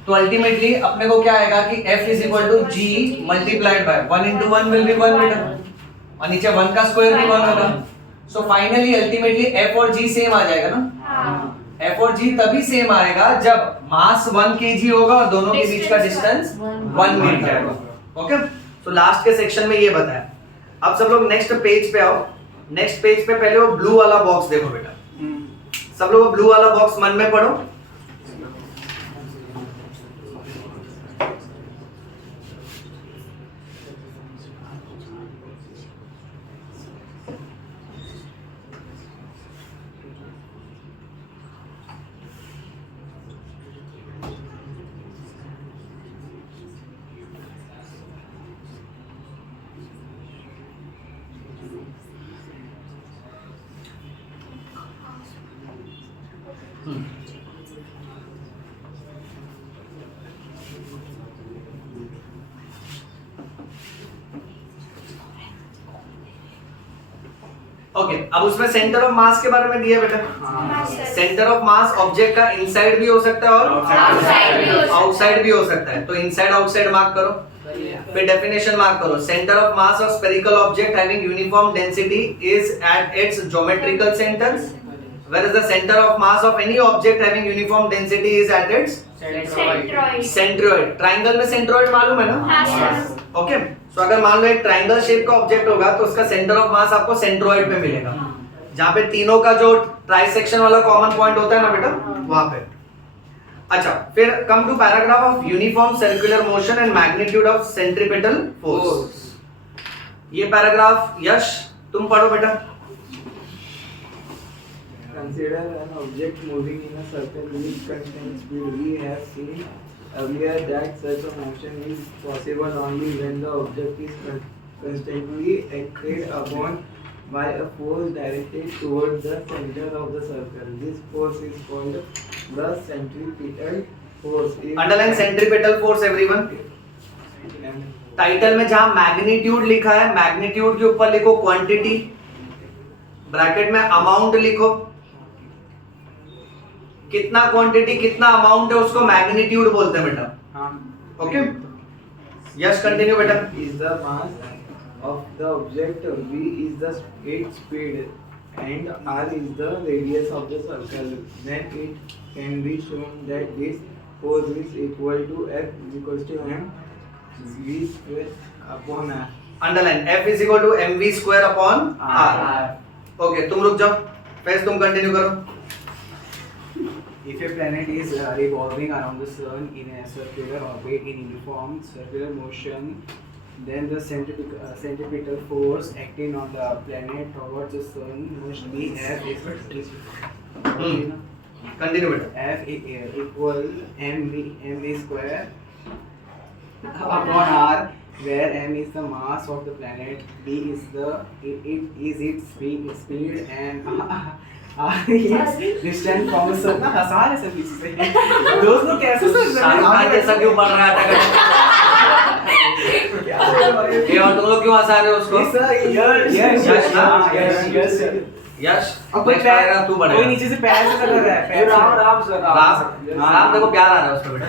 तो अल्टीमेटली अपने को क्या आएगा कि f is equal to g multiplied by 1 into 1 will be 1 बेटा, और नीचे 1 का स्क्वायर भी 1 होगा। सो फाइनली अल्टीमेटली f और g सेम आ जाएगा ना। f और g तभी सेम आएगा जब मास 1 kg होगा और दोनों के बीच का डिस्टेंस 1 मीटर होगा। ओके, सो लास्ट के सेक्शन में ये बताया। अब सब लोग नेक्स्ट पेज पे आओ। नेक्स्ट पेज पे पहले वो ब्लू वाला बॉक्स देखो बेटा, सब लोग ब्लू वाला बॉक्स मन में पढ़ो। ओके, अब उसमें सेंटर ऑफ मास के बारे में दिया बेटा। सेंटर ऑफ मास ऑब्जेक्ट का इनसाइड भी हो सकता है और आउटसाइड भी हो सकता है। तो इनसाइड आउटसाइड मार्क करो, फिर डेफिनेशन मार्क करो। Centre of mass of spherical object having uniform density is at its geometrical centre, whereas the center of mass of any object having uniform density is at its centroid। Triangle में centroid मालूम है ना? Okay, सो अगर मान लो एक triangle shape का object होगा तो उसका सेंटर ऑफ मास आपको सेंट्रोइड पे मिलेगा, जहां पे तीनों का जो ट्राइसेक्शन वाला कॉमन पॉइंट होता है ना बेटा, वहां पे। अच्छा, फिर come to paragraph of uniform circular motion and magnitude of centripetal force. ये पैराग्राफ यश तुम पढ़ो बेटा। Consider an object moving in a circle with constant speed. We have seen earlier that such a motion is possible only when the object is constantly acted upon by a force directed towards the center of the circle. This force is called the centripetal force. Underline centripetal force everyone. Title में जहां magnitude लिखा है, magnitude के ऊपर लिखो quantity, bracket में amount लिखो। कितना क्वांटिटी कितना अमाउंट है उसको मैग्नीट्यूड बोलते हैं बेटा। ओके, यस कंटिन्यू बेटा। Is the mass of the object, v is the its speed, and r is the radius of the circle. Then it can be shown that this force is equal to F is equal to m v square upon r. Underline F is equal to mv square upon r। Okay, तुम रुक जाओ, फिर तुम continue करो। If a planet is revolving around the sun in a circular orbit in uniform circular motion, then the centripetal force acting on the planet towards the sun must be F continue बेटा। F equal mv square upon r, where m is the mass of the planet, b is its speed and distance from the sun। ना हंसा रहे सब पीछे से दोस्त लोग कैसे शाहरुख जैसा क्यों पढ़ रहा है? ये और तुम लोग क्यों हंसा रहे हो उसको? यश ना? यश अब कोई पैर तू कोई बढ़ेगा। नीचे से पैर से कर रहा है, पैर से। राम देखो प्यार आ रहा है उसको बेटा।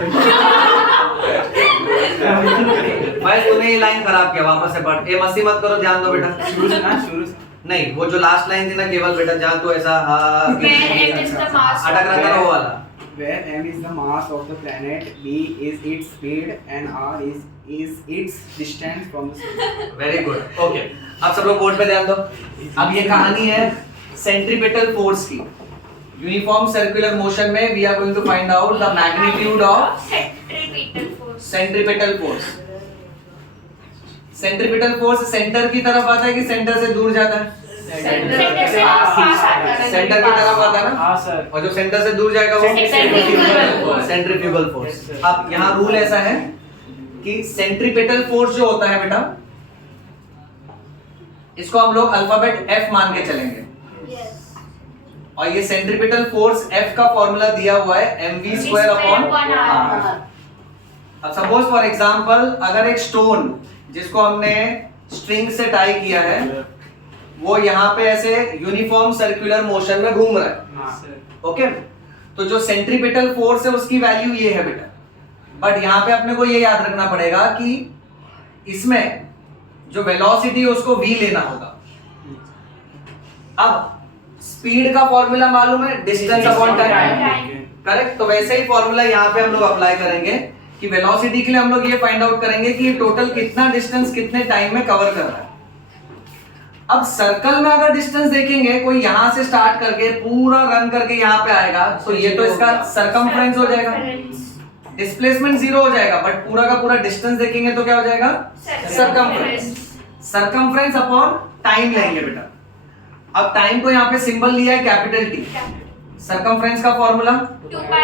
भाई तूने ये लाइन खराब किया, वापस से पढ़। ये मस्ती मत करो, ध्यान दो बेटा। शुरू से ना, शुरू से नहीं, वो जो लास्ट लाइन थी ना केवल बेटा, जहाँ तू ऐसा अटक रहा था वो वाला। where m is the mass of the planet, b is its speed and r is its distance from the sun। Very good, okay. अब सब लोग बोर्ड पे ध्यान दो। अब ये कहानी है सेंट्रीपिटल फोर्स की। यूनिफॉर्म सर्कुलर मोशन में we are going to find out the magnitude of centripetal force. Centripetal force centre की तरफ आता है कि सेंटर से दूर जाता है? सेंटर की तरफ आता है ना? हाँ सर। और जो सेंटर से दूर जाएगा वो सेंट्रीफ्यूगल फोर्स। अब यहाँ रूल ऐसा है कि सेंट्रीपिटल फोर्स जो होता है बेटा, इसको हम लोग अल्फाबेट F मान के चलेंगे। और ये सेंट्रीपिटल फोर्स F का फॉर्मूला दिया हुआ है mv स्क्वायर अपॉन r। अब सपोज फॉर एग्जांपल अगर एक स्टोन जिसको हमने स्ट्रिंग से टाई किया है वो यहाँ पे ऐसे यूनिफॉर्म सर्कुलर मोशन में घूम रहा है, ओके। तो जो सेंट्रीपिटल फोर्स है उसकी वैल्यू ये है बेटा, बट यहाँ पे अपने को ये याद रखना पड़ेगा कि इसमें जो वेलोसिटी है उसको v लेना होगा। अब स्पीड का फॉर्मूला मालूम है, डिस्टेंस अपॉन टाइम, करेक्ट। तो वैसे ही फॉर्मूला यहाँ पे हम लोग अप्लाई करेंगे कि वेलोसिटी के लिए हम लोग ये फाइंड आउट करेंगे कि टोटल कितना डिस्टेंस कितने टाइम में कवर कर रहा है। अब सर्कल में अगर डिस्टेंस देखेंगे, कोई यहां से स्टार्ट करके पूरा रन करके यहाँ पे आएगा तो ये तो इसका सरकमफ्रेंस हो जाएगा, डिस्प्लेसमेंट 0 हो जाएगा, बट पूरा का पूरा डिस्टेंस देखेंगे तो क्या हो जाएगा, सरकमफ्रेंस। सरकमफ्रेंस अपॉन टाइम लेंगे बेटा। अब टाइम को यहाँ पे सिंबल लिया है कैपिटल T, सरकमफ्रेंस का फॉर्मूला 2πr,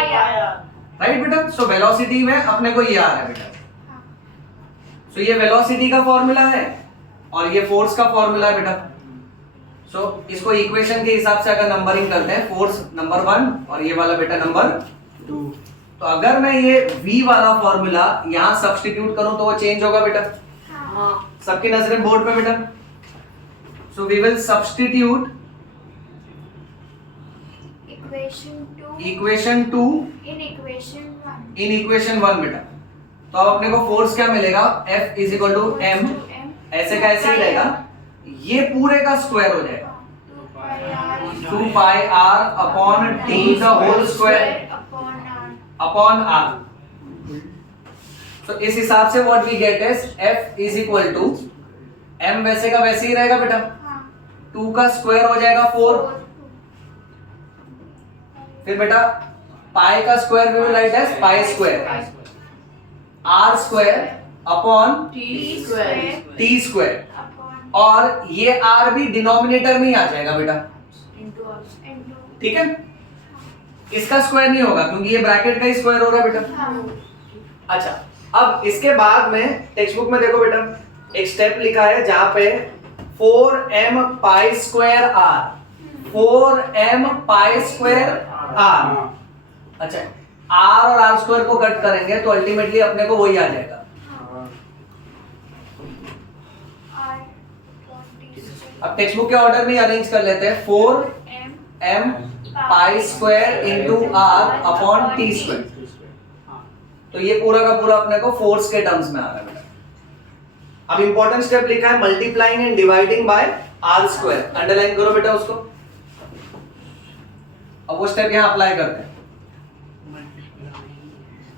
राइट बेटा। सो वेलोसिटी में अपने को ये आ रहा है बेटा, सो ये वेलोसिटी का फॉर्मूला है और ये फोर्स का फॉर्मूला है बेटा। सो इसको इक्वेशन के हिसाब से अगर नंबरिंग करते हैं, फोर्स नंबर 1 और ये वाला बेटा नंबर 2, तो अगर मैं ये v वाला फॉर्मूला यहां सब्स्टिट्यूट करूं तो वो चेंज होगा बेटा। सबकी नजरें बोर्ड पे बेटा। So we will substitute equation 2 in equation 1 in equation 1 बेटा। तो अब अपने को फोर्स क्या मिलेगा, F is equal to m, ऐसे का ऐसे ही रहेगा, ये पूरे का स्क्वायर हो जाएगा 2 pi r upon t the whole square upon r। तो इस हिसाब से what we get is F is equal to m, वैसे का वैसे ही रहेगा बेटा, 2 का स्क्वायर हो जाएगा 4, फिर बेटा पाई का square we will write as pi square r square upon t square, और ये r भी डिनोमिनेटर में ही आ जाएगा बेटा, ठीक है। इसका स्क्वायर नहीं होगा क्योंकि ये ब्रैकेट का ही स्क्वायर हो रहा है बेटा। अच्छा, अब इसके बाद में टेक्स्ट बुक में देखो बेटा एक स्टेप लिखा है जहां पे 4m pi square r, 4m pi square r। अच्छा, r और r स्क्वायर को कट करेंगे तो अल्टीमेटली अपने को वही आ जाएगा। अब टेक्स्ट बुक के ऑर्डर में अरेंज कर लेते हैं, 4m pi square into r upon t square. तो ये पूरा का पूरा अपने को फोर्स के टर्म्स में आ रहा है बेटा। अब इंपॉर्टेंट स्टेप लिखा है multiplying and dividing by r square, underline करो बेटा उसको। अब वो स्टेप यहां अप्लाई करते हैं,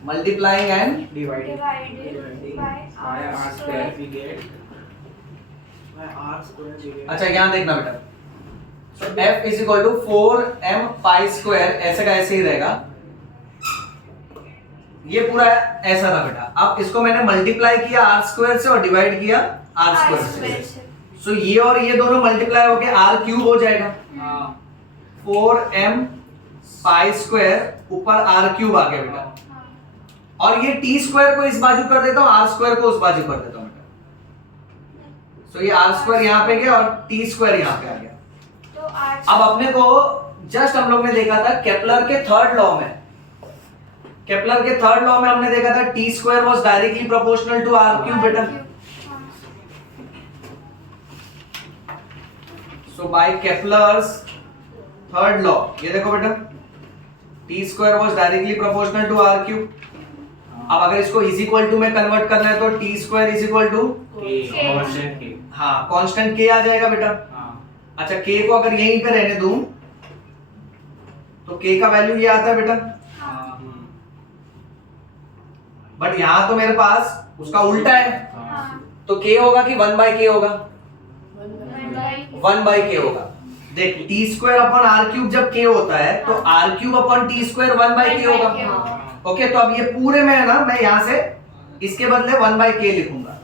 multiplying and Divided by r square we get by r square we get। अच्छा यहाँ देखना बेटा, so f is equal to 4m pi square, ऐसे का ऐसे ही रहेगा, ये पूरा ऐसा था बेटा। अब इसको मैंने मल्टीप्लाई किया r स्क्वायर से और डिवाइड किया r स्क्वायर से, सो ये और ये दोनों मल्टीप्लाई होके r क्यूब हो जाएगा। 4m पाई स्क्वायर ऊपर r क्यूब आ गया बेटा, और ये t स्क्वायर को इस बाजू कर देता हूं, r स्क्वायर को उस बाजू कर देता हूं बेटा। सो ये r स्क्वायर यहाँ पे गया और t स्क्वायर यहाँ पे आ गया। तो r अब अपने को जस्ट हम लोग ने देखा था केपलर के थर्ड लॉ में, केपलर के थर्ड लॉ में हमने देखा था t square was directly proportional to r cube बेटा। So by Kepler's third law, ये देखो बेटा t square was directly proportional to r cube. अब अगर इसको इज इक्वल टू में कन्वर्ट करना है तो t square is equal to constant k। हाँ कांस्टेंट k आ जाएगा बेटा। अच्छा, k को अगर यहीं पे रहने दूं तो k का वैल्यू ये आता है बेटा, बट यहां तो मेरे पास उसका उल्टा है, तो k होगा कि 1 बाई k होगा, 1 बाई k होगा। देख t square upon r cube जब k होता है तो r cube upon t square 1 by k होगा। ओके, तो अब ये पूरे में है ना, मैं यहां से इसके बदले 1 बाई k लिखूंगा।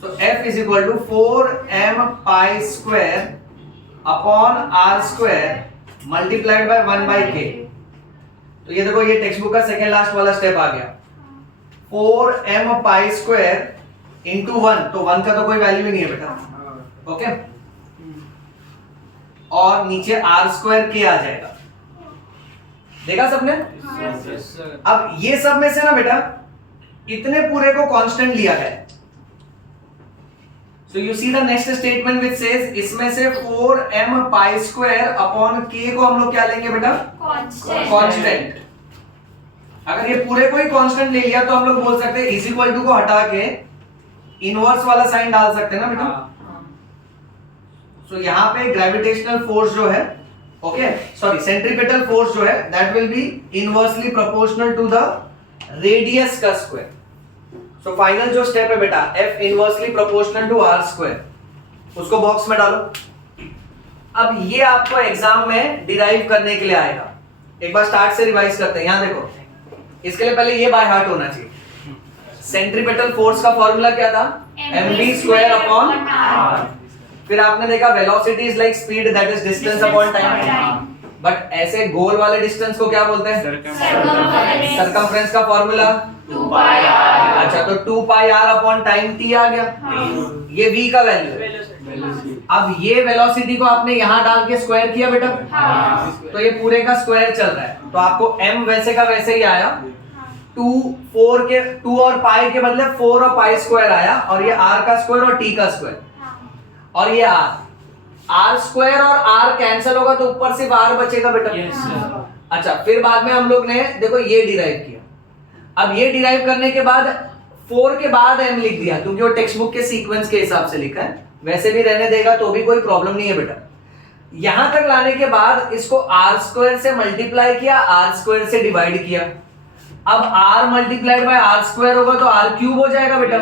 So f is equal to 4m pi square upon r square multiplied by 1 by k। तो ये देखो ये टेक्स्ट बुक का सेकेंड लास्ट वाला स्टेप आ गया, 4m पाई स्क्वायर इंटू 1, तो 1 का तो कोई वैल्यू ही नहीं है बेटा। ओके, और नीचे r स्क्वायर k आ जाएगा, देखा सबने। अब ये सब में से ना बेटा इतने पूरे को कांस्टेंट लिया गया है, So you see the next statement which says इसमें से 4m pi square upon k को हम लोग क्या लेंगे बेटा? कांस्टेंट। अगर ये पूरे को ही कांस्टेंट ले लिया तो हम लोग बोल सकते हैं इज इक्वल टू को हटा के इनवर्स वाला साइन डाल सकते हैं ना बेटा? सो यहाँ पे ग्रेविटेशनल फोर्स जो है, ओके सॉरी सेंट्रीपिटल फोर्स जो है that will be inversely proportional to the radius का स्क्वायर। सो फाइनल जो स्टेप है बेटा f inversely proportional to r square, उसको बॉक्स में डालो। अब ये आपको एग्जाम में डिराइव करने के लिए आएगा। एक बार स्टार्ट से रिवाइज करते हैं। यहां देखो, इसके लिए पहले ये बाय हार्ट होना चाहिए। सेंट्रीपिटल फोर्स का फॉर्मूला क्या था? mv square upon r। फिर आपने देखा velocity is like speed that is distance upon time. But ऐसे गोल वाले डिस्टेंस को क्या बोलते हैं? सर्कमफ्रेंस का फॉर्मूला 2 pi r। अच्छा, तो 2 pi r upon time t आ गया। ये v का वैल्यू है। अब ये वेलोसिटी को आपने यहाँ डाल के स्क्वायर किया बेटा, तो ये पूरे का स्क्वायर चल रहा है, तो आपको m वैसे का वैसे ही आया। 2 और पाई के बदले 4 और पाई स्क्वायर आया, और ये r का स्क्वायर और t का स्क्वायर, और ये r स्क्वायर और r कैंसिल होगा तो ऊपर सिर्फ r बचेगा बेटा। अच्छा, फिर बाद में हम लोग ने देखो ये डिराइव किया। अब ये डिराइव करने के बाद 4 के बाद m लिख दिया, क्योंकि वो टेक्स्ट बुक के सीक्वेंस के हिसाब से लिखा है। वैसे भी रहने देगा तो भी कोई प्रॉब्लम नहीं है बेटा। यहां तक लाने के बाद इसको r स्क्वायर से मल्टीप्लाई किया, r स्क्वायर से डिवाइड किया। अब r multiplied by r square होगा तो r क्यूब हो जाएगा बेटा।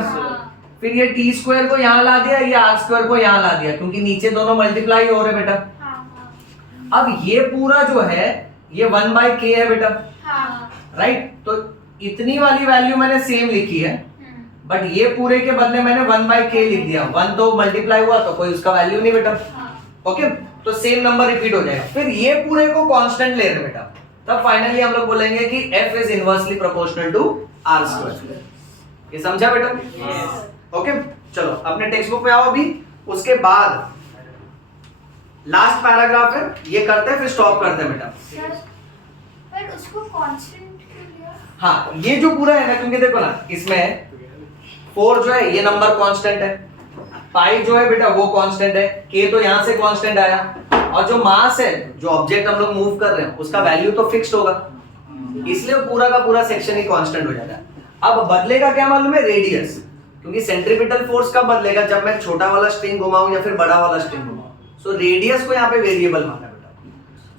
फिर ये t स्क्वायर को यहां ला दिया, ये r स्क्वायर को यहां ला दिया, क्योंकि नीचे दोनों मल्टीप्लाई हो रहे बेटा। अब ये पूरा जो है ये 1/k है बेटा, राइट? तो इतनी वाली वैल्यू मैंने सेम लिखी है, बट ये पूरे के बदले मैंने 1/k लिख दिया। 1 तो मल्टीप्लाई हुआ तो कोई उसका वैल्यू नहीं बेटा, ओके? तो सेम नंबर रिपीट हो जाएगा। फिर ये पूरे को कांस्टेंट ले रहे बेटा, तब फाइनली हम लोग बोलेंगे कि f is inversely proportional to r square. ये समझा बेटा? ओके, चलो अपने टेक्स्ट बुक में आओ अभी। उसके बाद लास्ट पैराग्राफ है, ये करते हैं फिर स्टॉप करते हैं बेटा। पर उसको कांस्टेंट क्यों लिया? हाँ, ये जो पूरा है ना, क्योंकि देखो ना इसमें 4 जो है ये नंबर कांस्टेंट है, पाई जो है बेटा वो कांस्टेंट है, k तो यहां से कांस्टेंट आया, और जो मास है, जो ऑब्जेक्ट हम लोग मूव कर रहे हैं उसका वैल्यू तो फिक्स्ड होगा, इसलिए पूरा का पूरा सेक्शन ही कांस्टेंट हो जाता है। अब बदलेगा क्या मालूम है? रेडियस, क्योंकि सेंट्रीपिटल फोर्स कब बदलेगा? जब मैं छोटा वाला स्ट्रिंग घुमाऊं या फिर बड़ा वाला स्ट्रिंग घुमाऊं। सो रेडियस को यहाँ पे वेरिएबल माना बेटा।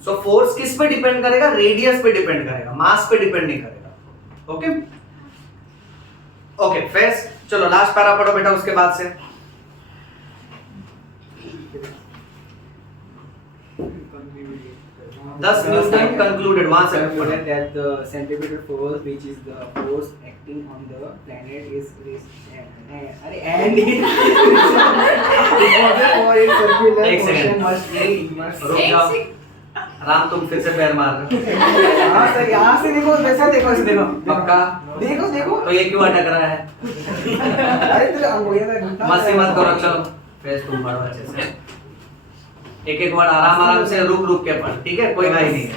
सो फोर्स किस पे डिपेंड करेगा? रेडियस पे डिपेंड करेगा, मास पे डिपेंड नहीं करेगा। ओके ओके, फेस चलो लास्ट पैरा पढ़ो बेटा। उसके बाद से Thus Newton concluded, वहां से Concluded that the centripetal force, which is the force acting on the planet, is and for its circular एक motion second। must be immersed. रुक जाओ राम, तुम फिर से पैर मार रहे हो। यहाँ से देखो, वैसा देखो, ऐसे देखो, पक्का? देखो देखो। तो ये क्यों अटक रहा है? अरे तेरे अंगूठे में घंटा मस्ती मत करो, चलो फेस तुम पढ़ो अच्छे से। एक एक वर्ड आराम आराम से रुक रुक के पढ़, ठीक है? कोई घाई नहीं है।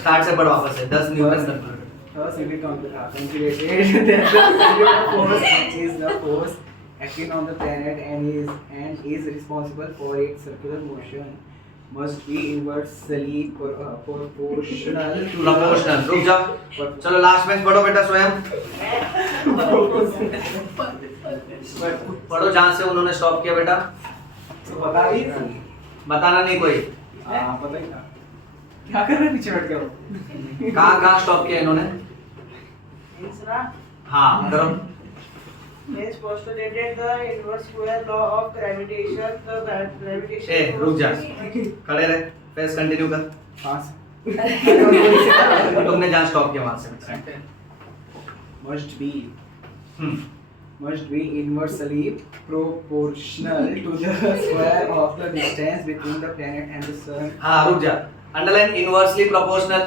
स्टार्ट से पढ़ो वापस से। 10 Newton concluded. Thus it is concluded that the centripetal force, which is the force acting on the planet and is responsible for its circular motion, must be inversely proportional to proportional. रुक जाओ, चलो last में पढ़ो बेटा स्वयं। पढ़ो जहां से उन्होंने स्टॉप किया बेटा। बता दी, बताना नहीं कोई। पता ही था क्या कर रहे, पीछे बैठ गया। कहाँ स्टॉप किया इन्होंने? हाँ करो। Hence postulated the inverse square law of gravitation. The gravitation. ए रुक जा, खड़े रहे, फेस कंटिन्यू कर। पास तुमने जहाँ स्टॉप किया वहां से। must be inversely proportional to the square of the distance between the planet and the sun. हाँ रुक जा, underline inversely proportional.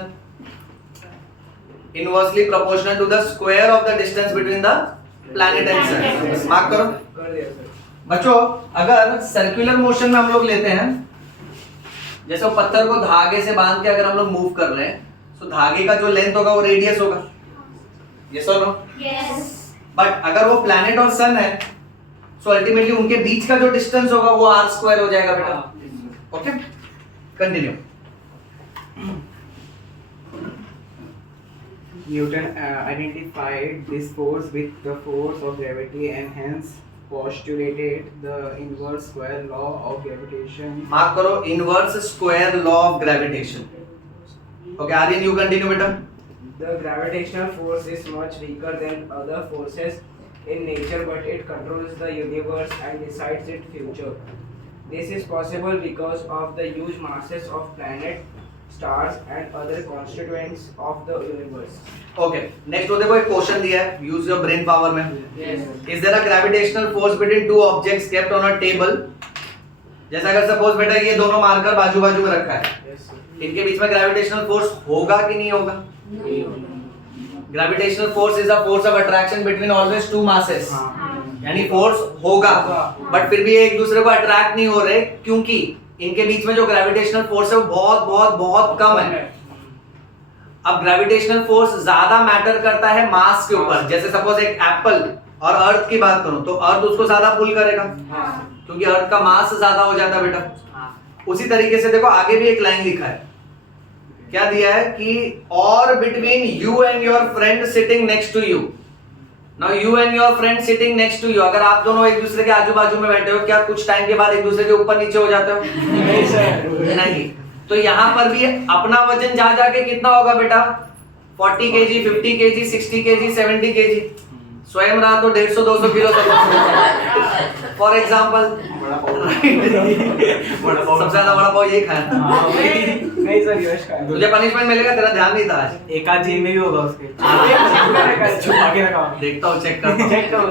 Inversely proportional to the square of the distance between the planet and sun. Mark करो कर दिया sir. बच्चों। अगर circular motion में हम लोग लेते हैं, जैसे वो पत्थर को धागे से बांध के अगर हम लोग मूव कर रहे हैं, तो धागे का जो लेंथ होगा वो रेडियस होगा। यस और नो? Yes. बट अगर वो प्लैनेट और सन है सो अल्टीमेटली उनके बीच का जो डिस्टेंस होगा वो आर स्क्वायर हो जाएगा बेटा। Okay, continue. Newton identified this force with the force of gravity and hence postulated the inverse square law of gravitation. Mark करो, inverse square law of gravitation. Okay Aryan you continue बेटा। The gravitational force is much weaker than other forces in nature, but it controls the universe and decides its future. This is possible because of the huge masses of planets, stars, and other constituents of the universe. Okay next वो देखो एक question दिया है, use your brain power में। Is there a gravitational force between two objects kept on a table? जैसा अगर suppose बेटा ये दोनों मार्कर बाजू बाजू में रखा है, इनके बीच में ग्रेविटेशनल फोर्स होगा कि नहीं होगा? Gravitational force is a force of attraction between always two masses, यानी फोर्स होगा बट फिर भी एक दूसरे को अट्रैक्ट नहीं हो रहे क्योंकि इनके बीच में जो ग्रेविटेशनल फोर्स है वो बहुत बहुत बहुत कम है। अब ग्रेविटेशनल फोर्स ज्यादा मैटर करता है मास के ऊपर। जैसे सपोज एक एप्पल और अर्थ की बात करूं तो अर्थ उसको ज्यादा पुल करेगा क्योंकि अर्थ का मास ज्यादा हो जाता है बेटा। उसी तरीके से देखो आगे भी एक लाइन लिखा है, क्या दिया है कि और between you and your friend sitting next to you. Now you and your friend sitting next to you, अगर आप दोनों एक दूसरे के आजू बाजू में बैठे हो क्या कुछ टाइम के बाद एक दूसरे के ऊपर नीचे हो जाते हो? नहीं। तो यहाँ पर भी अपना वजन जा जाके कितना होगा बेटा? 40 kg, 50 kg, 60 kg, 70 kg। स्वयं रहा तो 150-200 किलो तक फॉर एग्जाम्पल। सबसे ज्यादा बड़ा पाव ये खाया। नहीं सर यश का तुझे पनिशमेंट मिलेगा, तेरा ध्यान नहीं था आज। एक आध जेल में भी होगा उसके। छुपा के रखा देखता हूँ, चेक करता हूँ।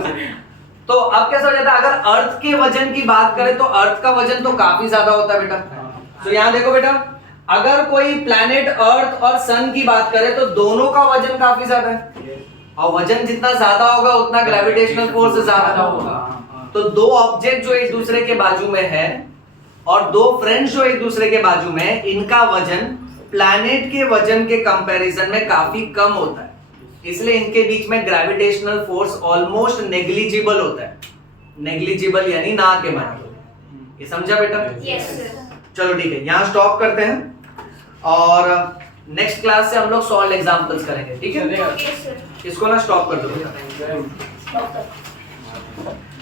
तो अब कैसा हो जाता है, अगर अर्थ के वजन की बात करें तो अर्थ का वजन तो काफी ज्यादा होता है बेटा। तो यहाँ देखो बेटा, अगर कोई प्लैनेट अर्थ और सन की बात करें तो दोनों का वजन काफी ज्यादा है और वजन जितना ज्यादा होगा उतना ग्रेविटेशनल फोर्स ज्यादा होगा। तो दो ऑब्जेक्ट जो एक दूसरे के बाजू में है और दो फ्रेंड्स जो एक दूसरे के बाजू में है, इनका वजन प्लैनेट के वजन के कंपैरिजन में काफी कम होता है, इसलिए इनके बीच में ग्रेविटेशनल फोर्स ऑलमोस्ट नेग्लिजिबल होता है। नेग्लिजिबल यानी ना के बराबर। ये समझा बेटा? Yes sir. चलो ठीक है, यहाँ स्टॉप करते हैं और नेक्स्ट क्लास से हम लोग सॉल्व एग्जांपल्स करेंगे, ठीक है? Okay sir. इसको ना स्टॉप कर दो बेटा। स्टॉप कर।